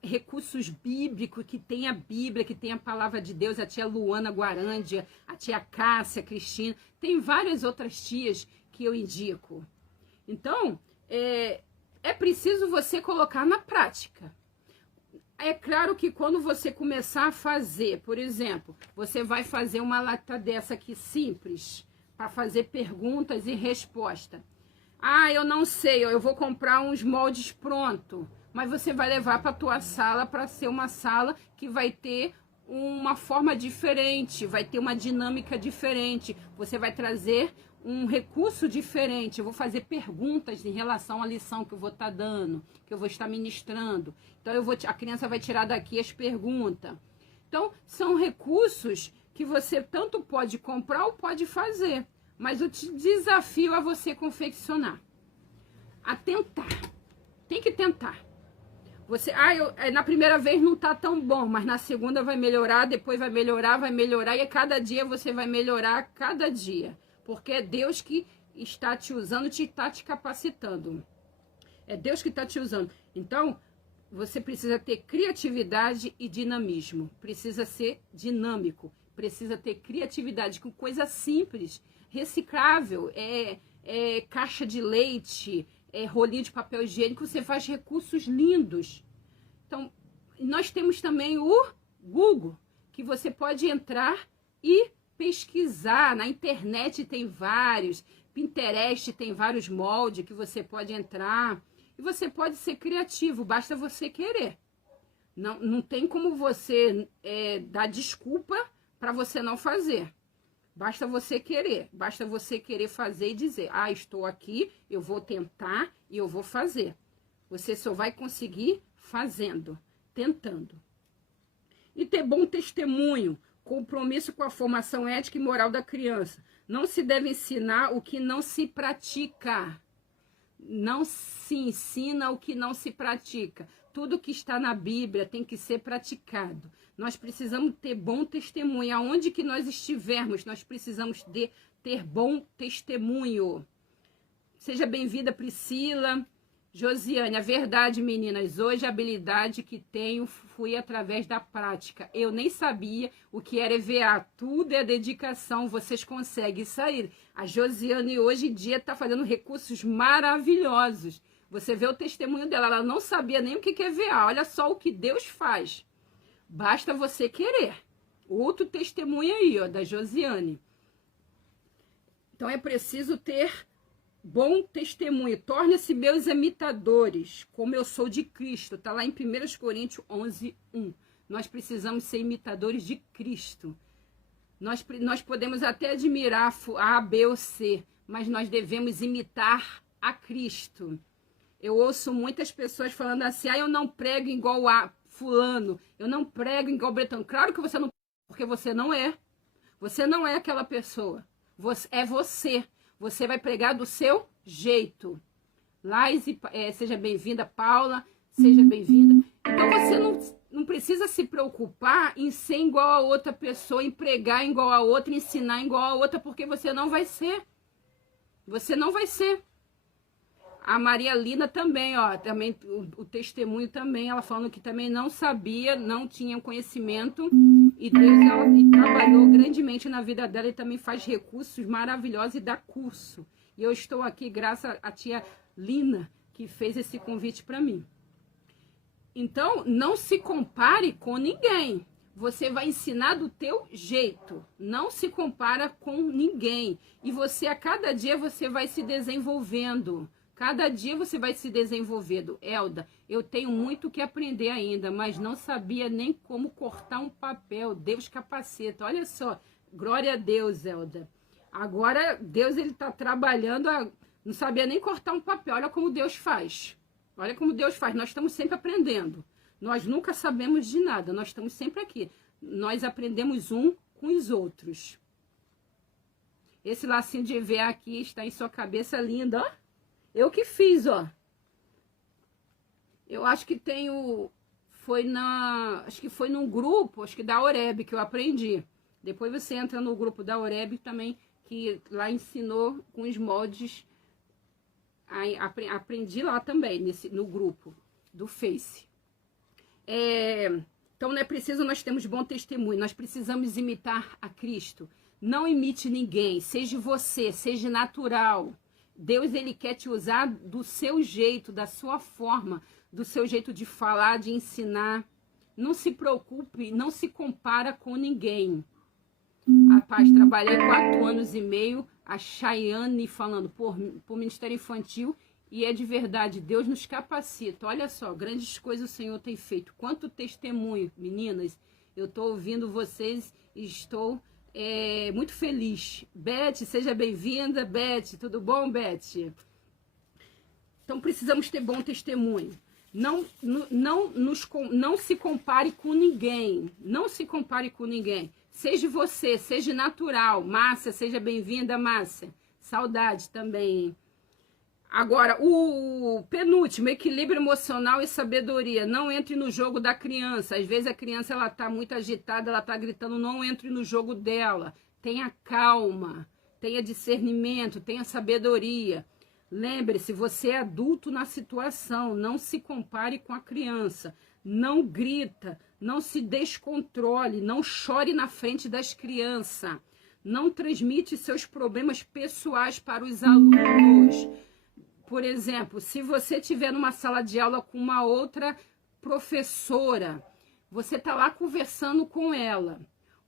recursos bíblicos, que tem a Bíblia, que tem a palavra de Deus, a tia Luana Guarândia, a tia Cássia, Cristina, tem várias outras tias que eu indico. Então, é preciso você colocar na prática. É claro que quando você começar a fazer, por exemplo, você vai fazer uma lata dessa aqui simples, para fazer perguntas e resposta. Eu não sei, eu vou comprar uns moldes prontos. Mas você vai levar para a tua sala para ser uma sala que vai ter uma forma diferente, vai ter uma dinâmica diferente. Você vai trazer um recurso diferente. Eu vou fazer perguntas em relação à lição que eu vou estar dando, que eu vou estar ministrando. Então a criança vai tirar daqui as perguntas. Então são recursos que você tanto pode comprar ou pode fazer. Mas eu te desafio a você confeccionar, a tentar. Tem que tentar. Você, na primeira vez não tá tão bom, mas na segunda vai melhorar, depois vai melhorar, e a cada dia você vai melhorar, cada dia. Porque é Deus que está te usando, está te capacitando. É Deus que está te usando. Então, você precisa ter criatividade e dinamismo. Precisa ser dinâmico. Precisa ter criatividade com coisa simples, reciclável, caixa de leite, rolinho de papel higiênico, você faz recursos lindos. Então, nós temos também o Google, que você pode entrar e pesquisar. Na internet tem vários, Pinterest tem vários moldes que você pode entrar. E você pode ser criativo, basta você querer. Não tem como você dar desculpa para você não fazer. Basta você querer fazer e dizer, estou aqui, eu vou tentar e eu vou fazer. Você só vai conseguir fazendo, tentando. E ter bom testemunho, compromisso com a formação ética e moral da criança. Não se deve ensinar o que não se pratica. Não se ensina o que não se pratica. Tudo que está na Bíblia tem que ser praticado. Nós precisamos ter bom testemunho. Aonde que nós estivermos, nós precisamos ter bom testemunho. Seja bem-vinda, Priscila. Josiane, a verdade, meninas, hoje a habilidade que tenho fui através da prática. Eu nem sabia o que era EVA. Tudo é dedicação, vocês conseguem sair. A Josiane hoje em dia está fazendo recursos maravilhosos. Você vê o testemunho dela, ela não sabia nem o que é EVA. Olha só o que Deus faz. Basta você querer. Outro testemunho aí, da Josiane. Então é preciso ter bom testemunho. Torne-se meus imitadores, como eu sou de Cristo. Está lá em 1 Coríntios 11:1. Nós precisamos ser imitadores de Cristo. Nós podemos até admirar A, B ou C, mas nós devemos imitar a Cristo. Eu ouço muitas pessoas falando assim, eu não prego igual a fulano, eu não prego igual Bretão. Claro que você não, porque você não é. Você não é aquela pessoa. É você. Você vai pregar do seu jeito. Laise, seja bem-vinda. Paula, seja bem-vinda. Então você não precisa se preocupar em ser igual a outra pessoa, em pregar igual a outra, ensinar igual a outra, porque você não vai ser. Você não vai ser. A Maria Lina também, também o testemunho também, ela falando que também não sabia, não tinha conhecimento, e Deus trabalhou grandemente na vida dela e também faz recursos maravilhosos e dá curso. E eu estou aqui graças à tia Lina, que fez esse convite para mim. Então, não se compare com ninguém. você vai ensinar do teu jeito, não se compara com ninguém. E você, a cada dia, você vai se desenvolvendo. Cada dia você vai se desenvolvendo. Elda, eu tenho muito que aprender ainda, mas não sabia nem como cortar um papel. Deus capaceta. Olha só, glória a Deus, Elda. Agora, Deus, ele tá trabalhando, não sabia nem cortar um papel. Olha como Deus faz. Olha como Deus faz. Nós estamos sempre aprendendo. Nós nunca sabemos de nada. Nós estamos sempre aqui. Nós aprendemos um com os outros. Esse lacinho de EVA aqui está em sua cabeça linda, ó. Eu que fiz, ó. Eu acho que acho que foi num grupo, acho que da Oreb que eu aprendi. Depois você entra no grupo da Oreb também, que lá ensinou com os moldes. Aprendi lá também, no grupo do Face. Então não é preciso, nós temos bom testemunho, nós precisamos imitar a Cristo. Não imite ninguém, seja você, seja natural. Deus, ele quer te usar do seu jeito, da sua forma, do seu jeito de falar, de ensinar. Não se preocupe, não se compara com ninguém. Rapaz, trabalhei 4 anos e meio, a Chayane falando por Ministério Infantil, e é de verdade, Deus nos capacita. Olha só, grandes coisas o Senhor tem feito. Quanto testemunho, meninas, eu estou ouvindo vocês e estou muito feliz. Beth, seja bem-vinda. Beth, tudo bom, Beth? Então precisamos ter bom testemunho. Não se compare com ninguém. Não se compare com ninguém. Seja você, seja natural. Márcia, seja bem-vinda, Márcia. Saudade também. Agora, o penúltimo, equilíbrio emocional e sabedoria. Não entre no jogo da criança. Às vezes a criança ela tá muito agitada, ela tá gritando, não entre no jogo dela. Tenha calma, tenha discernimento, tenha sabedoria. Lembre-se, você é adulto na situação, não se compare com a criança. Não grita, não se descontrole, não chore na frente das crianças. Não transmite seus problemas pessoais para os alunos. Por exemplo, se você estiver numa sala de aula com uma outra professora, você está lá conversando com ela.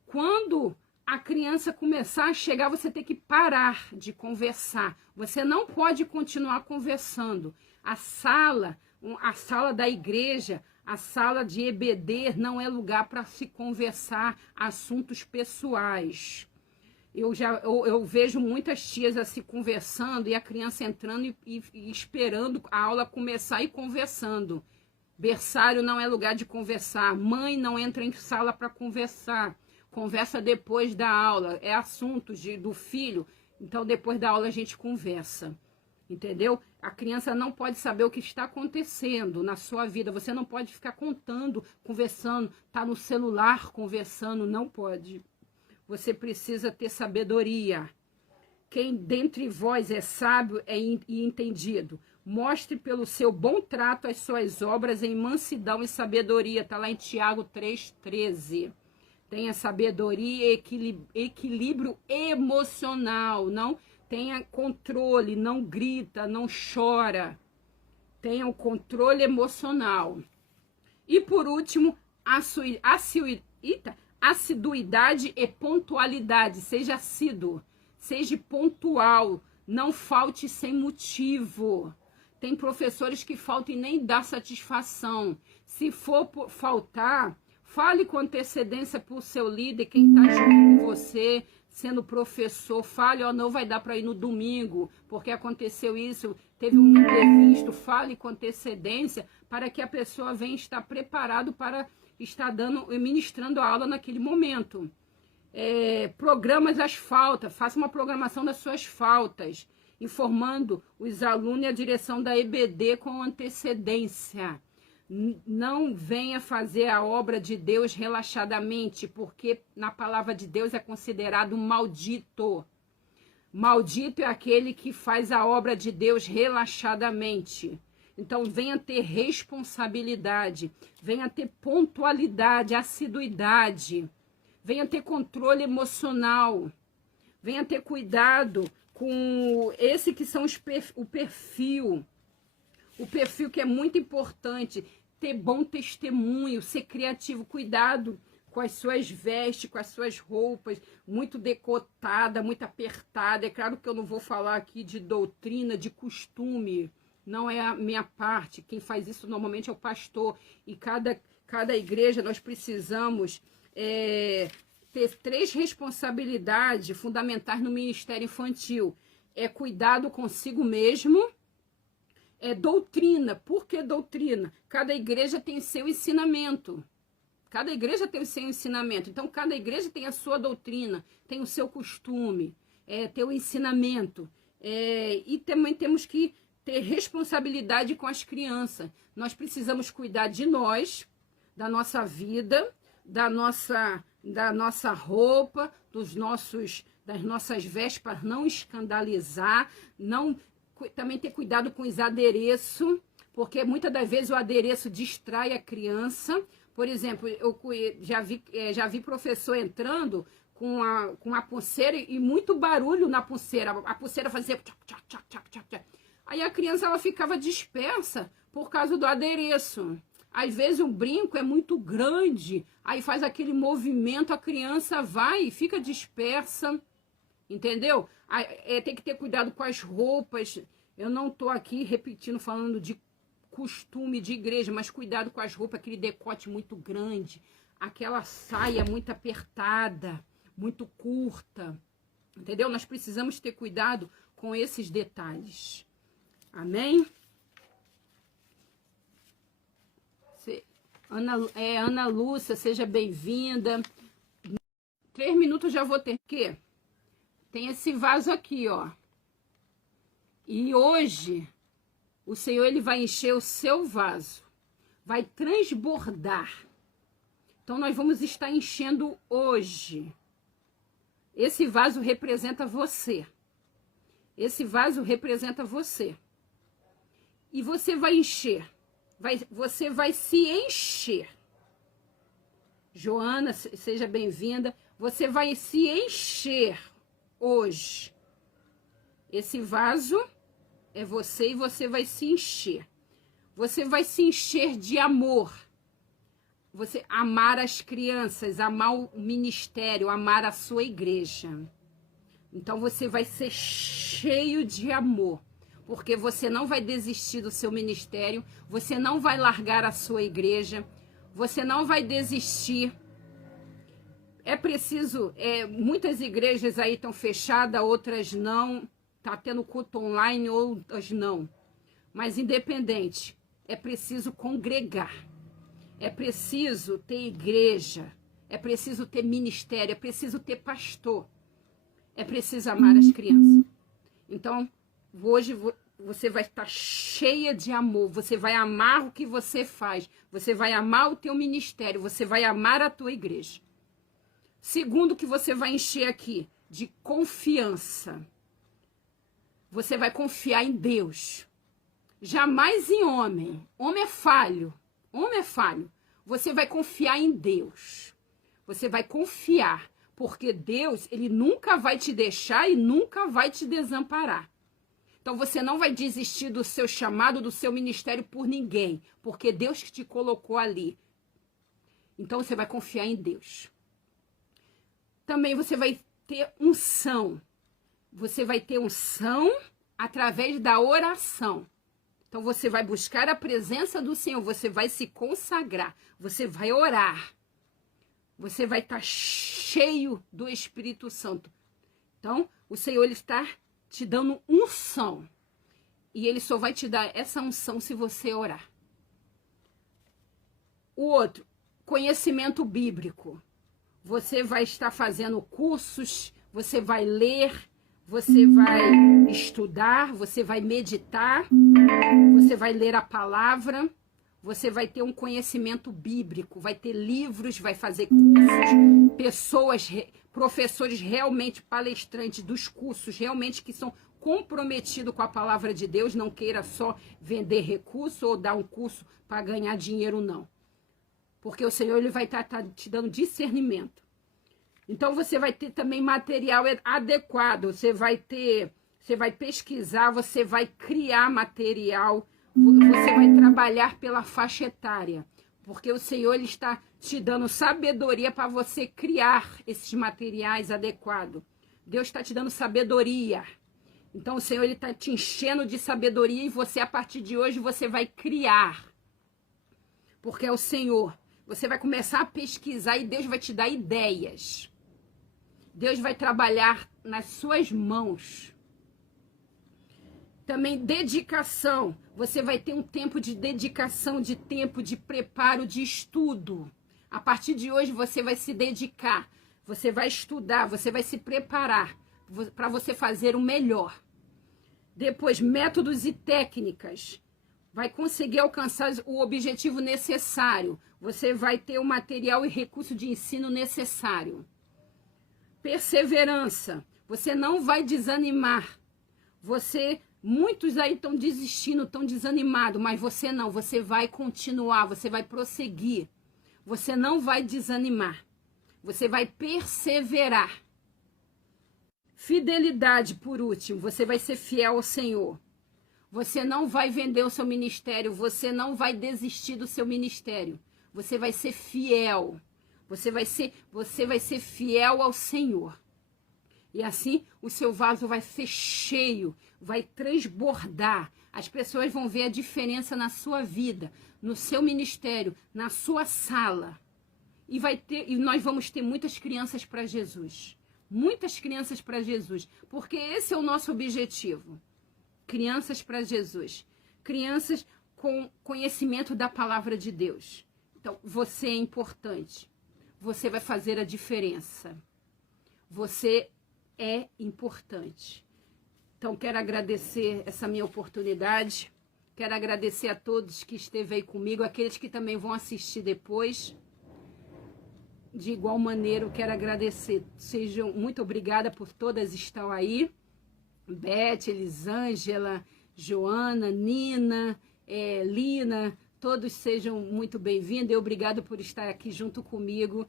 Quando a criança começar a chegar, você tem que parar de conversar. Você não pode continuar conversando. A sala da igreja, a sala de EBD não é lugar para se conversar assuntos pessoais. Eu vejo muitas tias assim conversando e a criança entrando e esperando a aula começar e conversando. Berçário não é lugar de conversar. Mãe não entra em sala para conversar. Conversa depois da aula. É assunto do filho. Então, depois da aula a gente conversa. Entendeu? A criança não pode saber o que está acontecendo na sua vida. Você não pode ficar contando, conversando, tá no celular conversando. Não pode. Você precisa ter sabedoria. Quem dentre vós é sábio e entendido, mostre pelo seu bom trato as suas obras em mansidão e sabedoria. Está lá em Tiago 3,13. Tenha sabedoria e equilíbrio emocional. Não tenha controle, não grita, não chora. Tenha o controle emocional. E por último, assiduidade e pontualidade. Seja assíduo, seja pontual, não falte sem motivo. Tem professores que faltam e nem dá satisfação. Se for faltar, fale com antecedência para o seu líder, quem está junto com você, sendo professor. Fale, ó, não vai dar para ir no domingo, porque aconteceu isso, teve um imprevisto. Fale com antecedência para que a pessoa venha estar preparado para estar ministrando a aula naquele momento. Programas as faltas, faça uma programação das suas faltas, informando os alunos e a direção da EBD com antecedência. Não venha fazer a obra de Deus relaxadamente, porque na palavra de Deus é considerado maldito. Maldito é aquele que faz a obra de Deus relaxadamente. Então, venha ter responsabilidade, venha ter pontualidade, assiduidade, venha ter controle emocional, venha ter cuidado com esse que são o perfil que é muito importante, ter bom testemunho, ser criativo, cuidado com as suas vestes, com as suas roupas, muito decotada, muito apertada. É claro que eu não vou falar aqui de doutrina, de costume, não é a minha parte. Quem faz isso normalmente é o pastor. E cada igreja nós precisamos ter 3 responsabilidades fundamentais no ministério infantil. É cuidado consigo mesmo, é doutrina. Por que doutrina? Cada igreja tem seu ensinamento. Cada igreja tem o seu ensinamento. Então, cada igreja tem a sua doutrina, tem o seu costume, tem o ensinamento. E também temos que ter responsabilidade com as crianças. Nós precisamos cuidar de nós, da nossa vida, da nossa roupa, das nossas vestes, para não escandalizar, também ter cuidado com os adereços, porque muitas das vezes o adereço distrai a criança. Por exemplo, eu já vi professor entrando com a pulseira e muito barulho na pulseira. A pulseira fazia tchac, tchac, tchac, tchac, tchac. Aí a criança ela ficava dispersa por causa do adereço. Às vezes um brinco é muito grande, aí faz aquele movimento, a criança vai e fica dispersa, entendeu? Tem que ter cuidado com as roupas. Eu não estou aqui repetindo, falando de costume de igreja, mas cuidado com as roupas, aquele decote muito grande, aquela saia muito apertada, muito curta, entendeu? Nós precisamos ter cuidado com esses detalhes. Amém? Ana Lúcia, seja bem-vinda. 3 minutos eu já vou ter. Porque tem esse vaso aqui, ó. E hoje o Senhor ele vai encher o seu vaso, vai transbordar. Então nós vamos estar enchendo hoje. Esse vaso representa você. Esse vaso representa você. E você vai encher. Você vai se encher. Joana, seja bem-vinda. Você vai se encher hoje. Esse vaso é você e você vai se encher. Você vai se encher de amor. Você amar as crianças, amar o ministério, amar a sua igreja. Então você vai ser cheio de amor. Porque você não vai desistir do seu ministério, você não vai largar a sua igreja, você não vai desistir. É preciso, muitas igrejas aí estão fechadas, outras não, está tendo culto online, outras não. Mas independente, é preciso congregar, é preciso ter igreja, é preciso ter ministério, é preciso ter pastor, é preciso amar as crianças. Então, hoje você vai estar cheia de amor, você vai amar o que você faz, você vai amar o teu ministério, você vai amar a tua igreja. Segundo, que você vai encher aqui de confiança. Você vai confiar em Deus, jamais em homem. Homem é falho, homem é falho. Você vai confiar em Deus, você vai confiar, porque Deus, ele nunca vai te deixar e nunca vai te desamparar. Então você não vai desistir do seu chamado, do seu ministério por ninguém, porque Deus que te colocou ali. Então você vai confiar em Deus. Também você vai ter unção. Você vai ter unção através da oração. Então você vai buscar a presença do Senhor, você vai se consagrar, você vai orar. Você vai estar cheio do Espírito Santo. Então o Senhor ele está te dando unção. E ele só vai te dar essa unção se você orar. O outro, conhecimento bíblico. Você vai estar fazendo cursos, você vai ler, você vai estudar, você vai meditar, você vai ler a palavra, você vai ter um conhecimento bíblico, vai ter livros, vai fazer cursos, pessoas, professores realmente palestrantes dos cursos, realmente que são comprometidos com a palavra de Deus, não queira só vender recurso ou dar um curso para ganhar dinheiro, não. Porque o Senhor ele vai estar te dando discernimento. Então você vai ter também material adequado, você vai pesquisar, você vai criar material, você vai trabalhar pela faixa etária. porque o Senhor ele está te dando sabedoria para você criar esses materiais adequados. Deus está te dando sabedoria. Então o Senhor ele está te enchendo de sabedoria e você, a partir de hoje, você vai criar. Porque é o Senhor. Você vai começar a pesquisar e Deus vai te dar ideias. Deus vai trabalhar nas suas mãos. Também dedicação. Você vai ter um tempo de dedicação, de tempo de preparo, de estudo. A partir de hoje você vai se dedicar. Você vai estudar, você vai se preparar para você fazer o melhor. Depois, métodos e técnicas. Vai conseguir alcançar o objetivo necessário. Você vai ter o material e recurso de ensino necessário. Perseverança. Você não vai desanimar. Muitos aí estão desistindo, estão desanimados, mas você não. Você vai continuar, você vai prosseguir. Você não vai desanimar. Você vai perseverar. Fidelidade, por último. Você vai ser fiel ao Senhor. Você não vai vender o seu ministério. Você não vai desistir do seu ministério. Você vai ser fiel. Você vai ser fiel ao Senhor. E assim o seu vaso vai ser cheio, vai transbordar. As pessoas vão ver a diferença na sua vida, no seu ministério, na sua sala. E nós vamos ter muitas crianças para Jesus. Muitas crianças para Jesus. Porque esse é o nosso objetivo. Crianças para Jesus. Crianças com conhecimento da palavra de Deus. Então, você é importante. Você vai fazer a diferença. Você é importante. Então, quero agradecer essa minha oportunidade. Quero agradecer a todos que esteve aí comigo, aqueles que também vão assistir depois. De igual maneira, eu quero agradecer. Sejam muito obrigada por todas estão aí. Beth, Elisângela, Joana, Nina, Lina, todos sejam muito bem-vindos e obrigado por estar aqui junto comigo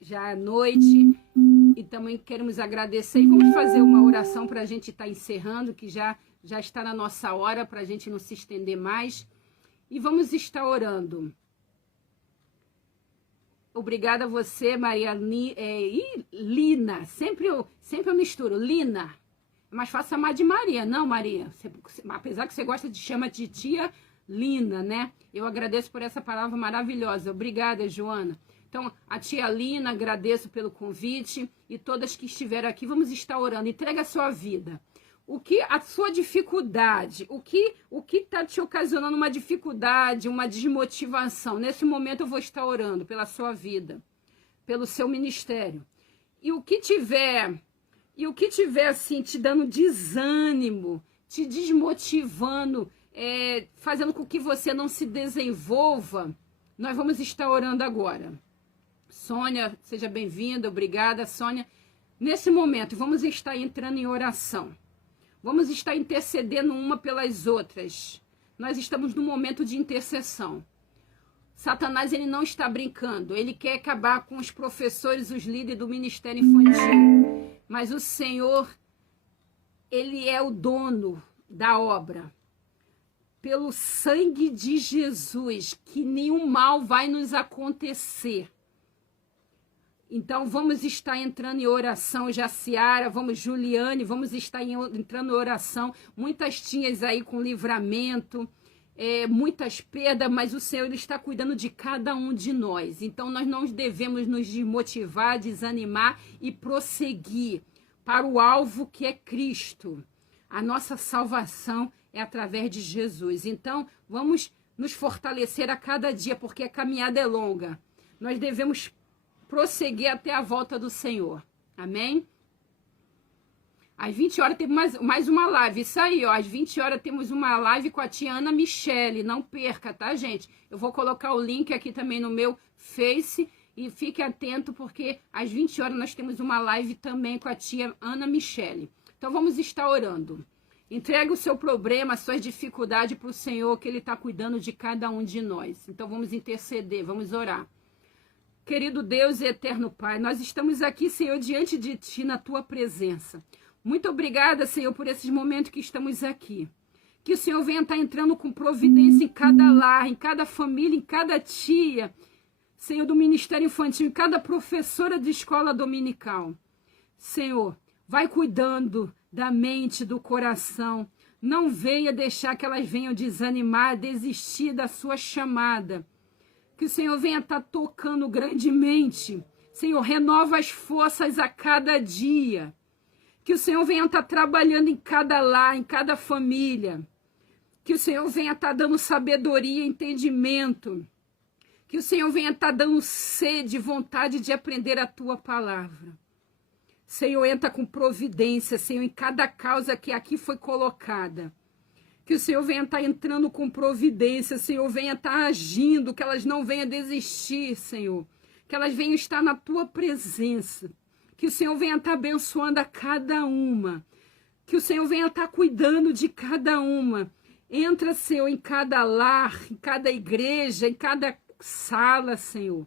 já à noite. E também queremos agradecer e vamos fazer uma oração para a gente estar encerrando, que já está na nossa hora, para a gente não se estender mais. E vamos estar orando. Obrigada a você, Maria Lina. Sempre eu misturo. Lina. É mais fácil chamar de Maria, não, Maria? Apesar que você gosta de chamar de tia Lina, né? Eu agradeço por essa palavra maravilhosa. Obrigada, Joana. Então, a tia Lina, agradeço pelo convite. E todas que estiveram aqui, vamos estar orando. Entrega a sua vida. A sua dificuldade, o que está te ocasionando uma dificuldade, uma desmotivação. Nesse momento eu vou estar orando pela sua vida, pelo seu ministério. E o que tiver assim te dando desânimo, te desmotivando, fazendo com que você não se desenvolva, nós vamos estar orando agora. Sônia, seja bem-vinda, obrigada, Sônia. Nesse momento, vamos estar entrando em oração. Vamos estar intercedendo uma pelas outras. Nós estamos num momento de intercessão. Satanás, ele não está brincando. Ele quer acabar com os professores, os líderes do ministério infantil. Mas o Senhor, ele é o dono da obra. Pelo sangue de Jesus, que nenhum mal vai nos acontecer. Então, vamos estar entrando em oração, Jaciara, Juliane, vamos estar entrando em oração. Muitas tias aí com livramento, muitas perdas, mas o Senhor ele está cuidando de cada um de nós. Então, nós não devemos nos desmotivar, desanimar e prosseguir para o alvo que é Cristo. A nossa salvação é através de Jesus. Então, vamos nos fortalecer a cada dia, porque a caminhada é longa. Nós devemos prosseguir até a volta do Senhor. Amém? Às 20 horas temos mais uma live. Isso aí, ó. Às 20 horas temos uma live com a tia Ana Michele. Não perca, tá, gente? Eu vou colocar o link aqui também no meu Face. E fique atento, porque às 20 horas nós temos uma live também com a tia Ana Michele. Então, vamos estar orando. Entregue o seu problema, as suas dificuldades para o Senhor, que Ele está cuidando de cada um de nós. Então, vamos interceder, vamos orar. Querido Deus e eterno Pai, nós estamos aqui, Senhor, diante de Ti, na Tua presença. Muito obrigada, Senhor, por esses momentos que estamos aqui. Que o Senhor venha estar entrando com providência em cada lar, em cada família, em cada tia, Senhor, do Ministério Infantil, cada professora de escola dominical. Senhor, vai cuidando da mente, do coração. Não venha deixar que elas venham desanimar, desistir da sua chamada. Que o Senhor venha estar tocando grandemente. Senhor, renova as forças a cada dia. Que o Senhor venha estar trabalhando em cada lar, em cada família. Que o Senhor venha estar dando sabedoria, entendimento. Que o Senhor venha estar dando sede, vontade de aprender a Tua palavra. Senhor, entra com providência, Senhor, em cada causa que aqui foi colocada. Que o Senhor venha estar entrando com providência, Senhor, venha estar agindo, que elas não venham desistir, Senhor. Que elas venham estar na Tua presença. Que o Senhor venha estar abençoando a cada uma. Que o Senhor venha estar cuidando de cada uma. Entra, Senhor, em cada lar, em cada igreja, em cada sala, Senhor.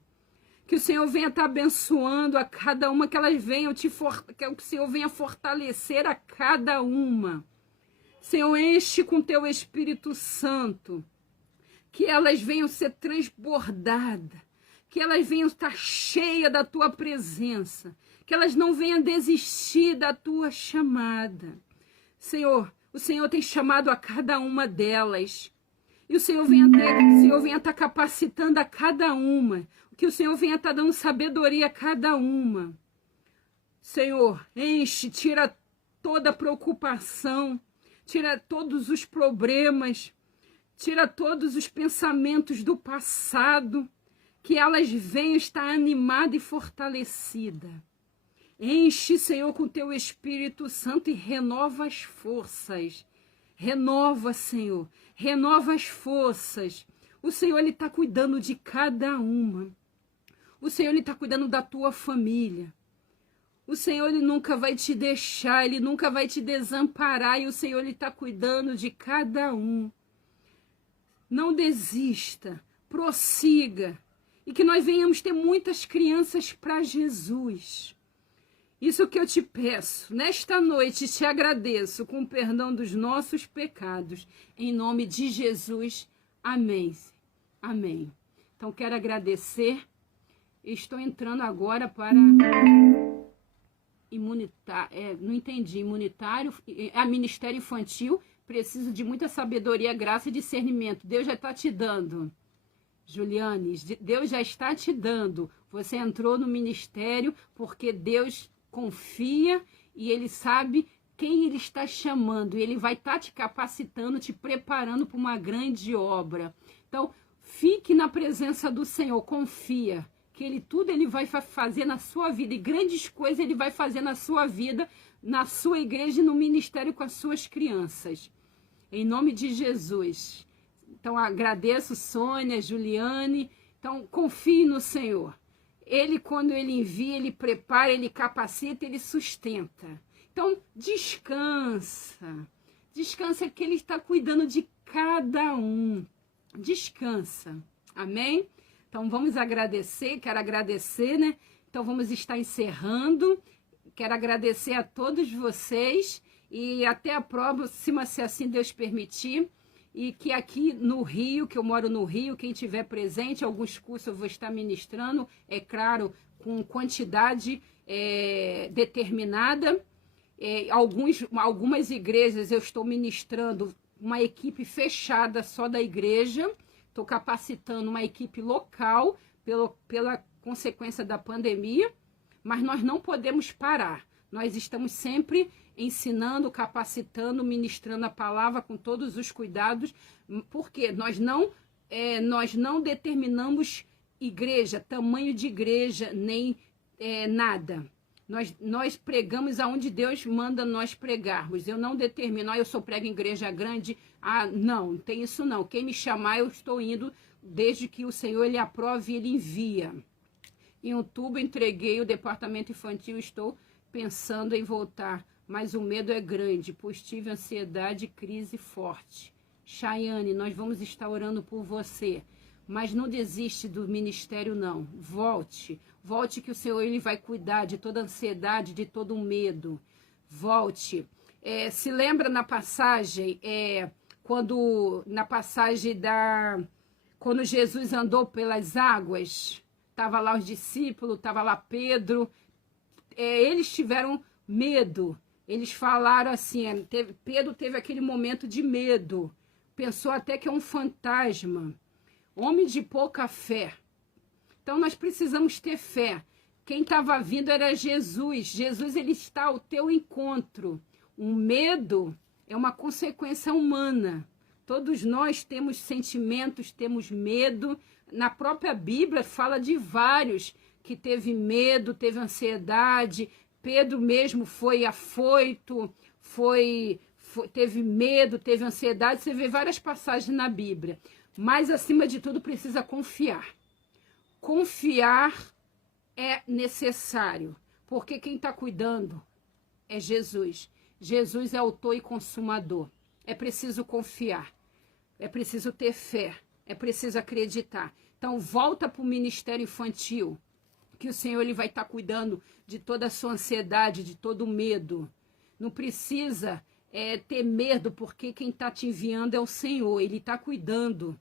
Que o Senhor venha estar abençoando a cada uma, que elas venham que o Senhor venha fortalecer a cada uma. Senhor, enche com Teu Espírito Santo. Que elas venham ser transbordadas. Que elas venham estar cheias da Tua presença. Que elas não venham desistir da Tua chamada. Senhor, o Senhor tem chamado a cada uma delas. E o Senhor venha estar capacitando a cada uma. Que o Senhor venha estar dando sabedoria a cada uma. Senhor, enche, tira toda a preocupação, tira todos os problemas, tira todos os pensamentos do passado, que elas venham estar animadas e fortalecidas. Enche, Senhor, com Teu Espírito Santo e renova as forças. Renova, Senhor, renova as forças. O Senhor, Ele está cuidando de cada uma. O Senhor, Ele está cuidando da tua família. O Senhor, Ele nunca vai te deixar, Ele nunca vai te desamparar. E o Senhor, Ele está cuidando de cada um. Não desista, prossiga. E que nós venhamos ter muitas crianças para Jesus. Isso que eu te peço, nesta noite te agradeço com o perdão dos nossos pecados, em nome de Jesus, amém. Amém. Então quero agradecer, estou entrando agora para Ministério Infantil, preciso de muita sabedoria, graça e discernimento, Deus já está te dando. Juliane, Deus já está te dando, você entrou no ministério porque Deus confia e Ele sabe quem Ele está chamando. E Ele vai estar te capacitando, te preparando para uma grande obra. Então, fique na presença do Senhor, confia. Que tudo Ele vai fazer na sua vida. E grandes coisas Ele vai fazer na sua vida, na sua igreja e no ministério com as suas crianças. Em nome de Jesus. Então, agradeço Sônia, Juliane. Então, confie no Senhor. Ele, quando Ele envia, Ele prepara, Ele capacita, Ele sustenta. Então, descansa. Descansa que Ele está cuidando de cada um. Descansa. Amém? Então, vamos agradecer. Quero agradecer, né? Então, vamos estar encerrando. Quero agradecer a todos vocês. E até a próxima, se assim Deus permitir. E que aqui no Rio, que eu moro no Rio, quem tiver presente, alguns cursos eu vou estar ministrando, é claro, com quantidade determinada. Algumas igrejas eu estou ministrando uma equipe fechada só da igreja, estou capacitando uma equipe local pela consequência da pandemia, mas nós não podemos parar. Nós estamos sempre ensinando, capacitando, ministrando a palavra com todos os cuidados, porque nós não determinamos igreja, tamanho de igreja, nem nada. Nós pregamos aonde Deus manda nós pregarmos. Eu não determino, eu só prego em igreja grande. Não tem isso não. Quem me chamar, eu estou indo, desde que o Senhor Ele aprove e Ele envia. Em outubro, entreguei o departamento infantil, estou pensando em voltar. Mas o medo é grande, pois tive ansiedade e crise forte. Chayane, nós vamos estar orando por você. Mas não desiste do ministério, não. Volte. Volte que o Senhor Ele vai cuidar de toda ansiedade, de todo medo. Volte. Se lembra na passagem, quando Jesus andou pelas águas, Tava lá os discípulos, tava lá Pedro. Eles tiveram medo. Eles falaram assim, Pedro teve aquele momento de medo. Pensou até que é um fantasma. Homem de pouca fé. Então nós precisamos ter fé. Quem estava vindo era Jesus. Jesus, ele está ao teu encontro. O medo é uma consequência humana. Todos nós temos sentimentos, temos medo. Na própria Bíblia fala de vários que teve medo, teve ansiedade. Pedro mesmo foi afoito, teve medo, teve ansiedade. Você vê várias passagens na Bíblia. Mas, acima de tudo, precisa confiar. Confiar é necessário, porque quem está cuidando é Jesus. Jesus é autor e consumador. É preciso confiar, é preciso ter fé, é preciso acreditar. Então, volta para o ministério infantil, que o Senhor ele vai estar cuidando de toda a sua ansiedade, de todo o medo. Não precisa ter medo, porque quem está te enviando é o Senhor, Ele está cuidando.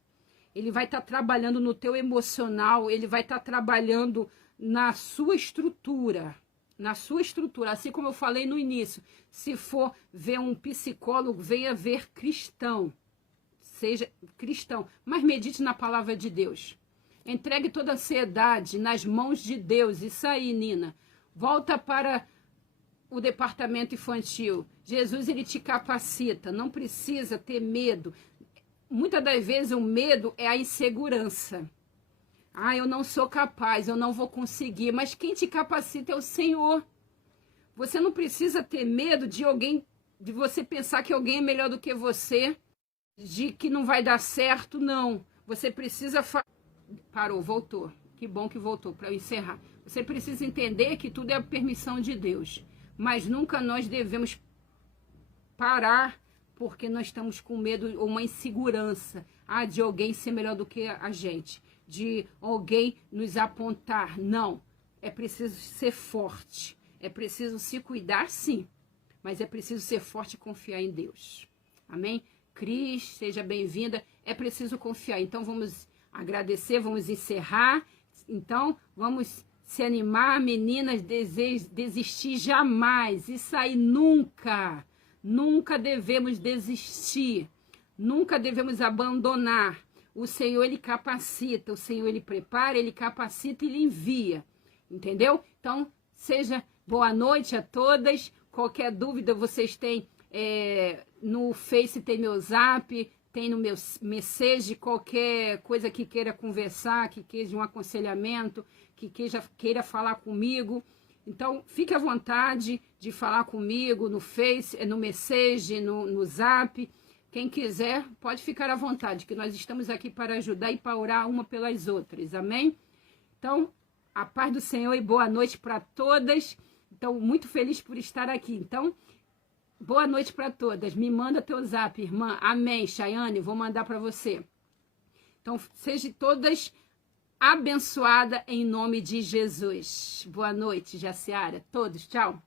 Ele vai estar trabalhando no teu emocional, Ele vai estar trabalhando na sua estrutura, assim como eu falei no início. Se for ver um psicólogo, venha ver cristão, seja cristão, mas medite na palavra de Deus. Entregue toda a ansiedade nas mãos de Deus. Isso aí, Nina. Volta para o departamento infantil. Jesus, ele te capacita. Não precisa ter medo. Muitas das vezes o medo é a insegurança. Eu não sou capaz, eu não vou conseguir. Mas quem te capacita é o Senhor. Você não precisa ter medo de você pensar que alguém é melhor do que você, de que não vai dar certo, não. Você precisa... Parou, voltou. Que bom que voltou, para eu encerrar. Você precisa entender que tudo é a permissão de Deus. Mas nunca nós devemos parar porque nós estamos com medo ou uma insegurança de alguém ser melhor do que a gente, de alguém nos apontar. Não, é preciso ser forte, é preciso se cuidar, sim, mas é preciso ser forte e confiar em Deus. Amém? Cris, seja bem-vinda. É preciso confiar. Então vamos agradecer, vamos encerrar. Então vamos se animar, meninas, desistir jamais. Isso aí nunca. Nunca devemos desistir, nunca devemos abandonar. O Senhor, ele capacita, o Senhor, ele prepara, ele capacita e ele envia, entendeu? Então, seja boa noite a todas. Qualquer dúvida vocês têm no Face, tem meu Zap, tem no meu message, qualquer coisa que queira conversar, que queira um aconselhamento, que queira falar comigo. Então, fique à vontade de falar comigo no Face, no Message, no Zap. Quem quiser, pode ficar à vontade, que nós estamos aqui para ajudar e para orar uma pelas outras. Amém? Então, a paz do Senhor e boa noite para todas. Então, muito feliz por estar aqui. Então, boa noite para todas. Me manda teu Zap, irmã. Amém, Chayane, vou mandar para você. Então, sejam todas abençoada em nome de Jesus. Boa noite, Jaciara. Todos, tchau.